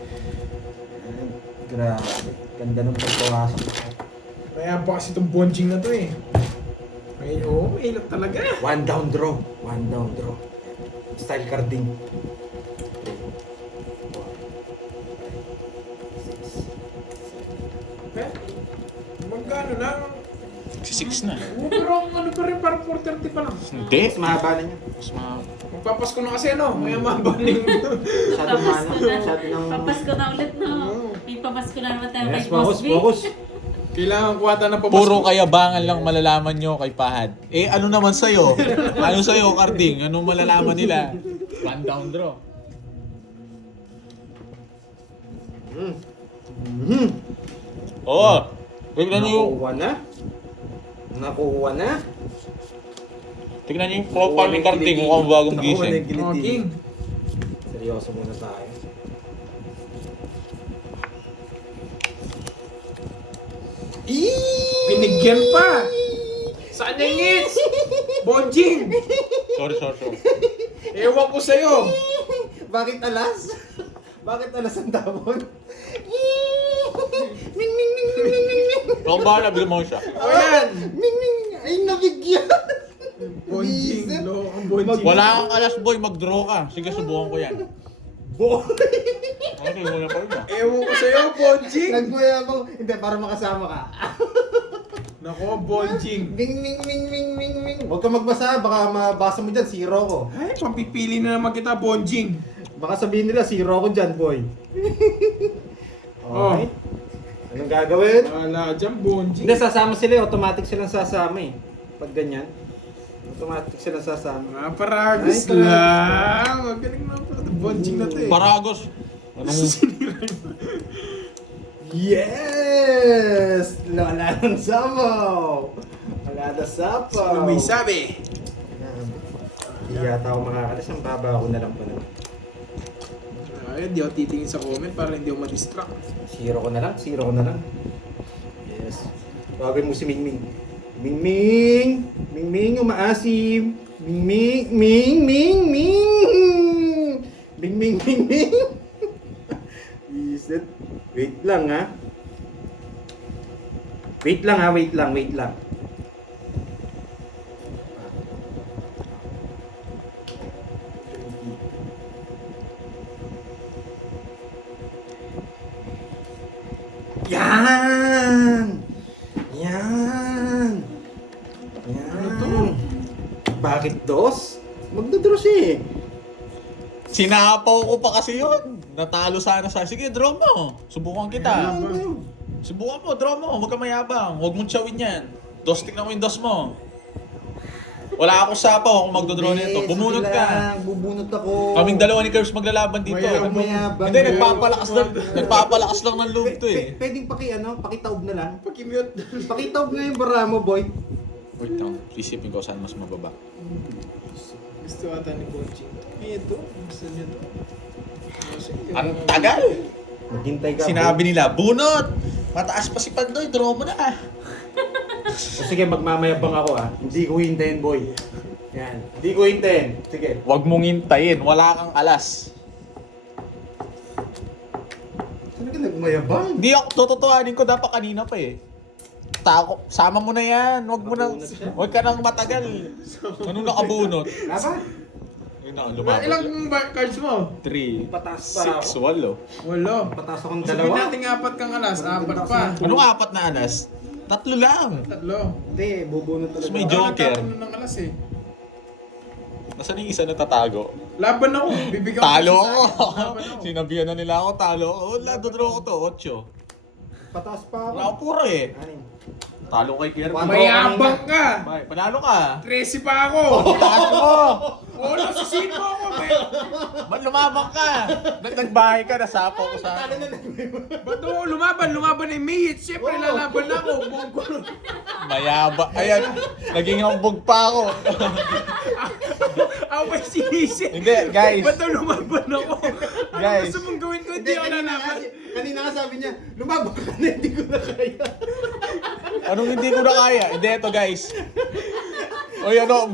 Yan. Grabe. Ganda ng pagpawasok. Mayabang kasi itong bonjing na to eh. May ilap talaga. One down draw. One down draw. Style carding. Eh? Magkano na? Si 6 na. Oh, pero ang ano pa rin, parang 4:30 pa lang. Hindi. Mas mahaba na niya. Mas Magpapasko na kasi ano, may mabaling. Masyado na ano. Masyado ng... Papasko na ulit, no? May papasko na naman tayo Yes, kay focus, Boss B. focus. Kailangan kuwata na papasko. Puro kayabangan lang malalaman nyo kay Pahad. Eh, ano naman sa'yo? Ano sa'yo, Carding? Anong malalaman nila? One down draw. Oo. Tignan nyo yung, Nakuha na. Nakuha na. tignan nyo yung profile ni Carding mukhang bagong gising. Oh, King. Seryoso muna tayo. Binigyan pa. Saan yung hits? Bonjing. Sorry. Ewan ko sa'yo. Bakit alas? Bakit alas ang damon? Ikaw ang bahala, bigyan mo siya. O yan. Ning ning ay nabigyan. Bonjing. Visit. Lo, ang bonjing. Wala kang alas, boy. Mag-draw ka. Sige, subukan ko yan. Boy. Okay, muna pa rin ah. Ewan ko sa'yo, bonjing. Nagmuya ako. Hindi, para makasama ka. Nako, bonjing. Ning ning ning ning ning ning. Huwag ka magbasa, baka mabasa mo dyan, zero ko. Ay, pampipili na naman kita, bonjing. Baka sabihin nila, zero ko dyan, boy. Oh. Okay. Anong gagawin? Wala ka dyan, bonjing. Hindi, sasama sila, automatic silang sasama eh. Pag ganyan. Automatic sila sasama. Mga paragos Ay, paragos lang. Magaling na pala. Bonching na to eh. Paragos. Anong... Yes! Wala ng sabaw! Wala na sabaw! Ano may sabi? Hindi yata ako makakalis. Ang baba ako na lang pala. Ayun, di ako titingin sa comment para hindi ako ma-distract. Zero ko na lang. Zero ko na lang. Yes. Tawagin mo si Mingming. Mingming! Mingming, umaasim! Mingming! Mingming! Ming! Mingming! Mingming! Is that... Wait lang ha. Wait lang ha. Wait lang. Wait lang. Yan! Yan! Yan! Ano to? Bakit dos? Magdodros eh. Sinapaw ko pa kasi yun. Natalo sana sa... Sige, draw mo. Subukan kita. Subukan mo, draw mo. Huwag ka mayabang. Huwag mong tsawin yan. Dos, tingnan mo yung dos mo. Wala akong sapaw ako magdodraw nito. Bumunot ka. Bubunot ako. Kaming dalawa ni Curbs maglalaban dito. Mayabang. Hindi, nagpapalakas lang ng loob to eh. Pwedeng pakitaob na lang. Pakimute. Pakitaob nga yung bara mo, boy. Wait lang, isipin ko saan mas mababa. Gusto ata ni Bonching. Ito. Gusto niya to. Ang tagal! Maghintay ka. Sinabi nila, bunot! Mataas pa si Pandoy, draw mo na. O sige, magmamayabang ako ah. Hindi ko hintayin, boy. Yan. Hindi ko hintayin. Sige. Huwag mong hintayin, wala kang alas. Saan ka nagmayabang? Hindi ako, tututuanin ko dapat kanina pa eh. Sama mo na yan, huwag ka nang matagal. Anong nakabunot? Laban. Yun na, lumabas. Ilang cards mo? 3, Patas pa 6, 8. Walo. Patas akong Sabihin dalawa. natin apat kang alas. Apat pa. Anong apat na alas? 3 lang. Tatlo. Hindi, bubunot talaga. Tapos may Joker. Nagkakaroon ng alas eh. Nasaan yung isa na tatago? Laban ako. Bibigyan ko Talo kasi sa ako. akin. Laban ako. Sinabihan na nila ako, talo ako. Wala, dodraw ko to, 8. Patas pa ako. Wala ako puro eh. Anin? Talo kay Kirby. One. Mayabang ka. May, panalo ka. 13 pa ako. Taas mo. Oo, nasisin mo ako, men. Ba't lumabang ka? Nagbahay ka, nasapo ko sa... Ba't ako lumaban na yung Mihit. Siyempre, lalaban na ako. Buong Mayaba. Ayan, naging hambog pa ako. Ako may sinisip. Hindi, guys. Ba't ako lumaban ako? Ano Guys. gusto mong gawin ko? Hindi ako lalaban. Kanina nga sabi niya, lumabang ka na, hindi ko na kaya. Anong hindi ko na kaya? Hindi, ito guys. Oy, ano,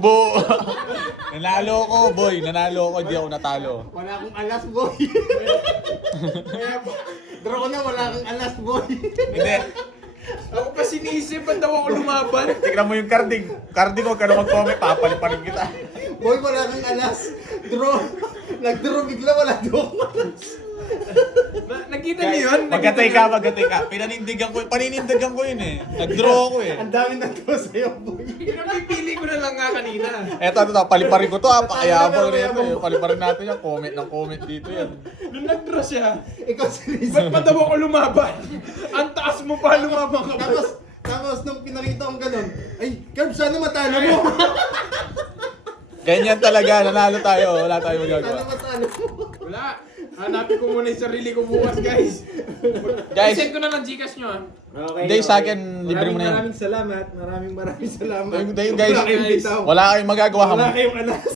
nanalo ko, boy. Nanalo ko, hindi ako natalo. Wala akong alas, boy. Draw ko na, wala kang alas, boy. Hindi. Ako pa sinisip. Ba't daw ako lumaban? Tignan mo yung carding. Carding, huwag ka na mag-comment. Papaliparin kita. Boy, wala kang alas. Draw. Nag-draw bigla, wala daw akong alas. Nakita niyo yun? Magkatay ka. Paninindigan ko yun eh. Nag-draw ako eh. Ang dami ng draw sa'yo, boy. Pinapipili ko na lang nga kanina. Eto, paliparin ko to ha. Pakayabang rin ito eh. Paliparin natin yan. Comment dito yan. Nung nag-draw siya, Ikaw si ba't pa daw ako lumaban? Ang taas mo pa lumaban ka pa. Tapos nung pinakita kong ganun, ay, Curb, sana matalo mo. Ganyan talaga. Nanalo tayo. Wala tayong Sana magagawa. matalo mo. Wala. Hanapin ko muna yung sarili ko bukas, guys. Guys. Send ko na lang Gcash nyo, ha? Okay, Hindi, sa akin, libre mo na yan. Maraming salamat. Maraming salamat. Ayun, guys. Wala kayong bitaw. Wala kayong magagawa. Wala kayong alas.